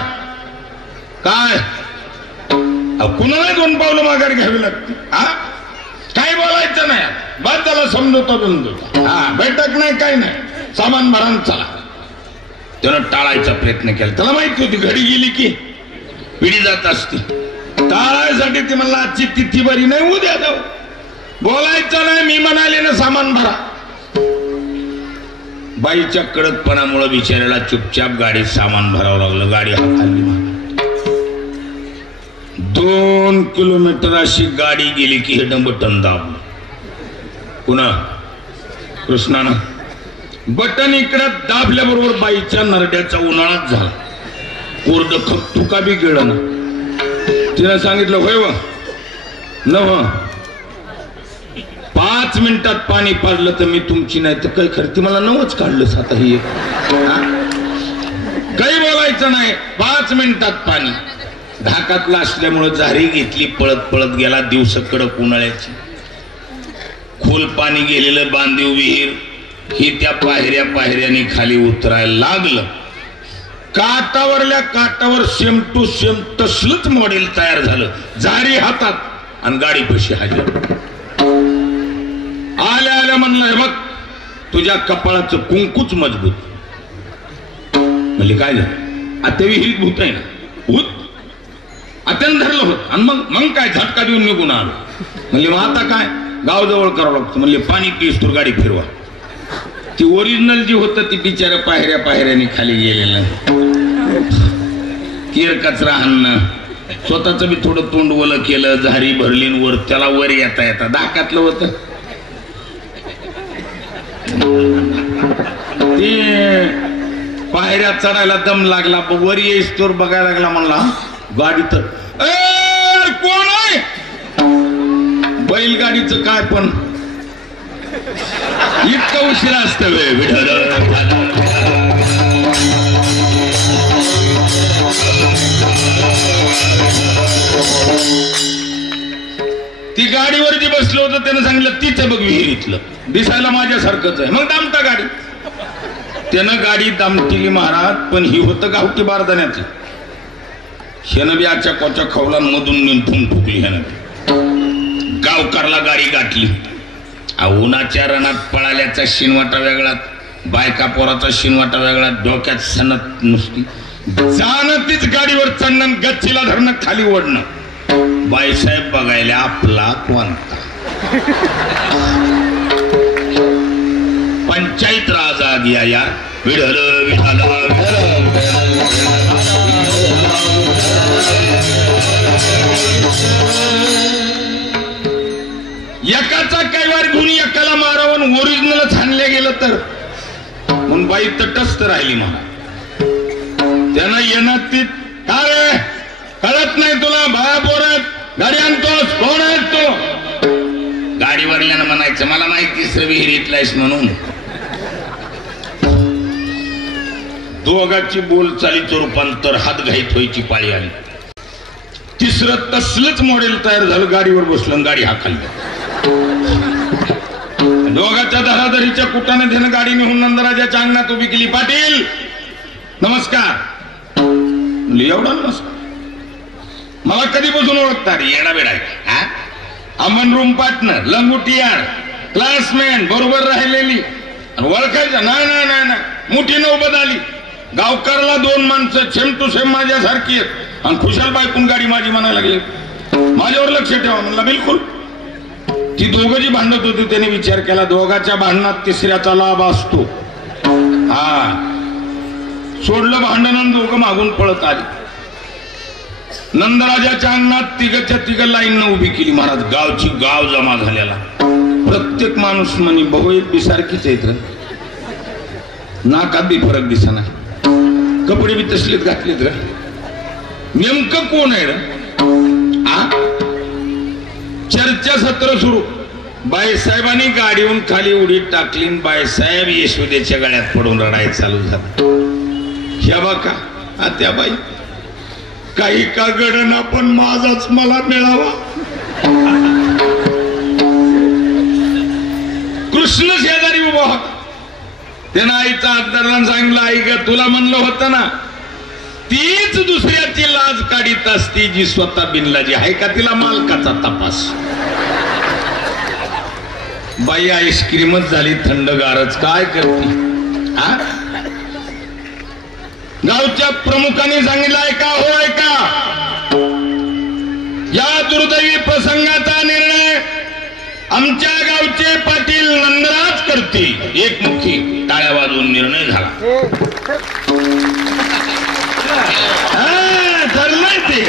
काय कुणाला 2 पावलं माघार घ्यावी लागते. काय बोलायचं नाही, बस त्याला समजवतो बिंदू. बैठक नाही काय नाही, सामान भरा चला. त्यानं टाळायचा प्रयत्न केला. त्याला माहिती होती घडी गेली की पिढी जात असते. टाळायसाठी ती म्हणला आजची तिथी बरी नाही, उद्या जाऊ. बोलायचं नाही, मी म्हणाले ना सामान भरा. बाईच्या कडकपणामुळे बिचाऱ्याला चुपचाप गाडीत सामान भरावं लागलं. गाडी हाताळली. 2 किलोमीटर अशी गाडी गेली की हे बटन दाबलं. पुन्हा कृष्णानं बटन इकडे दाबल्याबरोबर बाईच्या नरड्याचा उन्हाळाच झाला. कोरड तुका बी गेलं ना. तिनं सांगितलं होय व नव 5 मिनिटात पाणी पाडलं तर मी तुमची नाही तर काही खरं. ती मला नवच काढलं आता ही. काही बोलायचं नाही, 5 मिनिटात पाणी. धाकातला असल्यामुळे जारी घेतली, पळत पळत गेला. दिवस कडक उन्हाळ्याची, खोल पाणी गेलेलं बांधीव विहीर. ही त्या पायऱ्याने खाली उतरायला लागलं. काटावरल्या काटावर सेम टू सेम तसलंच मॉडेल तयार झालं. जारी हातात आणि गाडी पशी हजर. आल्या आल्या म्हणलं बघ तुझ्या कपाळाचं कुंकूच मजबूत. म्हणजे काय झालं, आता विहिरीत भूत आहे ना. भूत आत्यानं धरलं होत आणि मग काय झटका देऊन निघून आलो. म्हणले मग आता काय, गाव जवळ करावं लागतं. म्हणले पाणी पिस तर गाडी फिरवा. ती ओरिजिनल जी होतं ती बिचाऱ्या पायऱ्याने खाली गेलेलं. केर कचरा हाणणं, स्वतःच बी थोडं तोंड ओलं केलं. झारी भरली वर, त्याला वर येता येता दाकातलं होतं. ते पायऱ्या चढायला दम लागला. वर येईस तोर बघायला लागला. म्हणला गाडी तर कोण आहे. बैलगाडीचं काय पण इतकं उशिरा असतं ती गाडीवर जी बसलो होतं त्यानं सांगितलं तीच बघ विहिरीतलं, दिसायला माझ्यासारखंच आहे. मग दामता गाडी. त्यानं गाडी दामटिली महाराज, पण ही होतं गावठी बारदाण्याची. ह्यानं बी आच्या कोच्या खवला मधून निंपून ठुकली. ह्यानं गावकारला गाडी गाठली. उन्हाच्या रणात पळाल्याचा शिनवाटा वेगळा, बायका पोराचा शिनवाटा वेगळा, डोक्यात सनत नुसती जाणं तीच गाडीवर चढणं, गच्चीला धरणं, खाली ओढणं. बाईसाहेब बघायला आपला कोणता पंचायत राजा दिया यार. विढल विढल एकाचा कैवार घेऊन एकाला मारावं, ओरिजिनलच हाणले गेलं तर. म्हणून बाई तटस्थ राहिली. म्हणा त्यानं येणं ती, का रे कळत नाही तुला, बाया पोरात गाडी आणतोस, कोण आहे तो? गाडीवरल्यानं म्हणायचं मला माहितीच रे विहिरीतलायस म्हणून. दोघाची बोलचालीचं रूपांतर हातघाईत व्हायची पाळी आली. तिसरं तसलंच मॉडेल तयार झालं, गाडीवर बसलं, गाडी हाकलली. दोघाच्या धराधरीच्या कुटाने त्यानं गाडी नेऊन नंदराजाच्या अंगणात उभी केली. पाटील नमस्कार. एवढा नमस्कार? मला कधीपासून ओळखता रे? येडा बेडा आहे. अमन रूम पार्टनर, लंगुटी यार, क्लासमेट, बरोबर राहिलेली, ओळखायचं? नाही नाही नाही नाही. मोठी नौबत आली. गावकारला दोन माणसं सेम टू सेम माझ्यासारखी आहेत आणि खुशाल बायकून गाडी माझी म्हणायला लागली. माझ्यावर लक्ष ठेवा म्हणला. बिलकुल. ती दोघं जी भांडत होती त्याने विचार केला, दोघाच्या भांडणात तिसऱ्याचा लाभ असतो. हा सोडलं भांडण आणि दोघं मागून पळत आली. नंदराजाच्या अंगणात तिघच्या तिघ लाईननं उभी केली. महाराज गावची गाव जमा झालेला. प्रत्येक माणूस म्हणे बहु एक बी सारखीच आहेत रे, नाकात बी फरक दिसना, कपडे बी तसलेच घातलेत रे, नेमकं कोण आहे रे? चर्चा सत्र सुरू. बाईसाहेबांनी गाडीहून खाली उडी टाकली. बाईसाहेब यशोदेच्या गळ्यात पडून रडायला चालू झाला. ह्या बाका आत्या बाई काही का घडना, पण माझाच मला मिळावा. कृष्ण शेजारी उभा होता. त्यानं आईचा हात धरला, सांगितलं आई ग तुला म्हणलं होतं ना, तीच दुसऱ्याची लाज काढीत असती जी स्वतः बिनलाजी आहे का, तिला मालकाचा तपास. बाई आईस्क्रीमच झाली थंडगारच, काय करते? गावच्या प्रमुखांनी सांगितलं ऐका हो ऐका, या दुर्दैवी प्रसंगाचा निर्णय आमच्या गावचे पाटील नंदराज करतील. एकमुखी टाळ्या वाजवून निर्णय झाला. ठरलंय ते.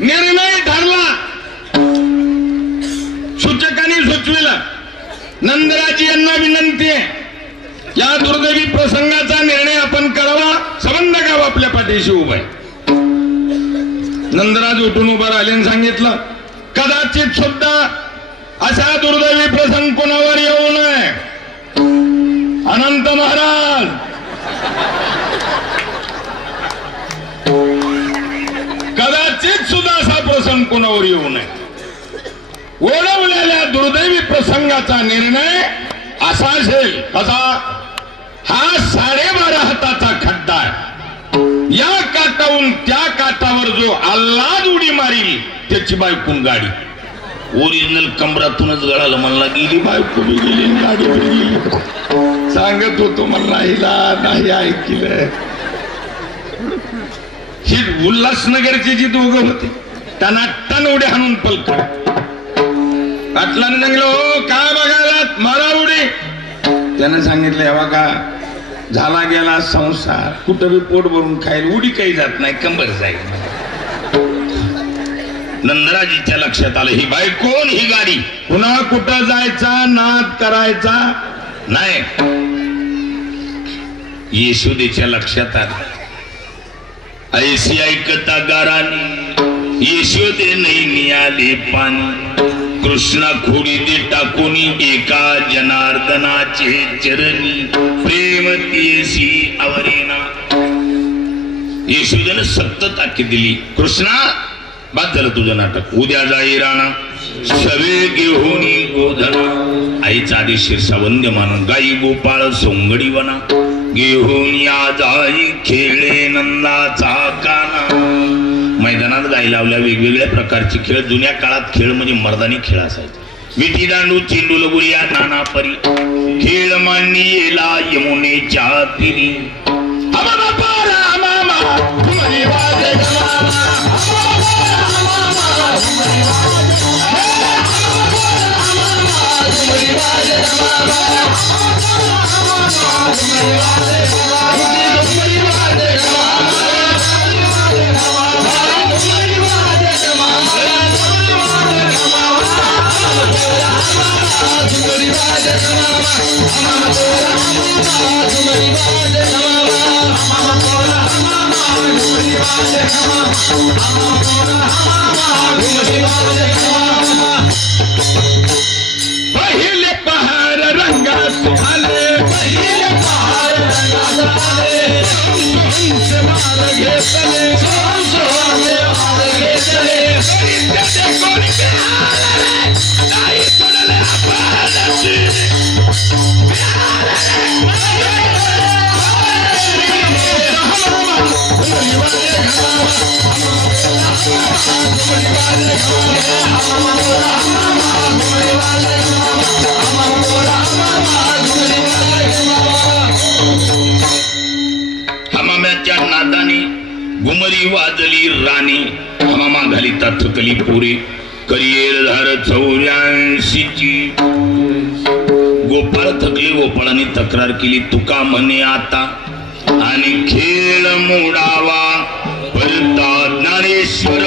निर्णय ठरला. सूचकांनी सुचविला नंदराज यांना विनंती आहे, या दुर्दैवी प्रसंगाचा निर्णय आपण करावा. संबंध गाव आपल्या पाठीशी उभा आहे. नंदराज उठून उभा राहिले आणि सांगितलं कदाचित सुद्धा असा दुर्दैवी प्रसंग कोणावर येऊ नये. अनंत महाराज कदाचित सुद्धा असा प्रसंग कोणावर येऊ नये. ओढवलेल्या दुर्दैवी प्रसंगाचा निर्णय असा असेल कसा, हा 12.5 हाताचा खड्डा आहे. या काठावून त्या काठावर जो आल्हाद उडी मारील त्याची बायकून गाडी. ओरिजिनल कमरातूनच गळालं. म्हणला गेली बायको बी गेली, गाडी बी गेली. सांगत होतो म्हणला हिला नाही ऐकलं. ही उल्हासनगरची जी दोघं होती त्यांना टन उड्या हाणून पलकड. पाटलाने सांगितलं हो का बघायला मारा उडी. त्यानं सांगितलं हे बघा झाला गेला संसार, कुठं बी पोट भरून खाईल, उडी काही जात नाही, कंबर जाईल. नंदराजीच्या लक्षात आलं ही बाई कोण, ही गाडी पुन्हा कुठं जायचा, नाद करायचा नाही. येशोदेच्या लक्षात आलं. ऐशी ऐकता गाराने येशोदे नाही मिळाले पाणी. कृष्णा खोडी दे टाकून एका जनार्दनाचे चरणी प्रेम तेसी आवरेना. येशोदेनं सक्त ताकीद दिली, कृष्णा बाद झालं तुझं नाटक. उद्या जाई राणा सवे घेऊन गोधना, आईचा आधी शिरसा वंद्यमान, गाई गोपाळ सोंगडी वना, घेऊन या जाई खेळे नंदाचा काना. मैदानात गाई लावल्या वेगवेगळ्या प्रकारचे खेळ. जुन्या काळात खेळ म्हणजे मर्दानी खेळ असायचे. विटी दांडू चेंडू लगोऱ्या नाना परी, खेळ मांडी येला यमुनेच्या तिरी. पहिले पहार रंगात आले, पहिले पहार रंगात आले, मार घेतले, मार घेतले, कोणी नाही पडले आपल्याची. हमाम्याच्या नादाने घुमरी वाजली राणी, हमामा घालिता थकली पोरी, करियेल धार 84ची. गोपाळ थकले, गोपाळाने तक्रार केली, तुका म्हणे आता आणि खेळ मोडावा परता ज्ञानेश्वर.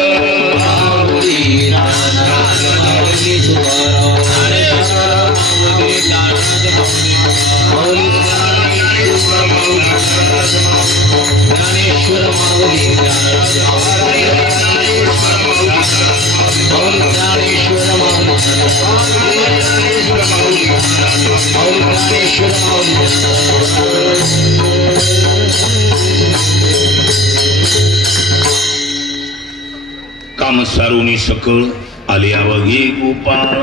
काम सारुनी सकळ आले अवघे गोपाळ,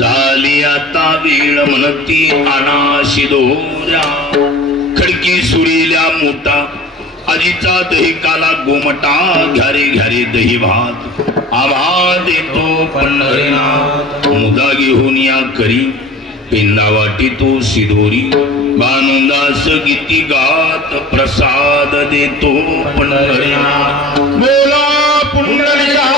झाली आता वेळ म्हणती अनाशी दोऱ्या. खडकी सुरील्या मोठा आजीचा दही काला गोमटा, घ्यारे घ्यारे दही भात आम्हा देतो पंढरीनाथ. मुदा घेऊन या करी पेंदा वाटी तो सिधोरी, बानुदास गीती गात प्रसाद देतो पंढरीनाथ. बोला पुंडलिका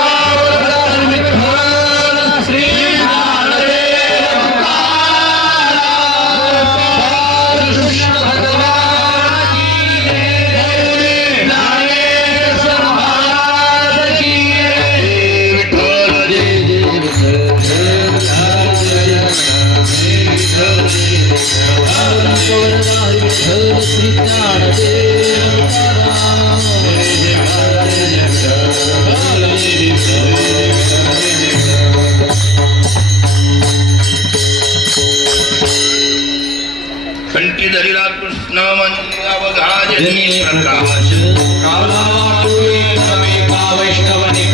कंठी धरिला कृष्ण मंदिरा बघा प्रकाश काला वैष्णवने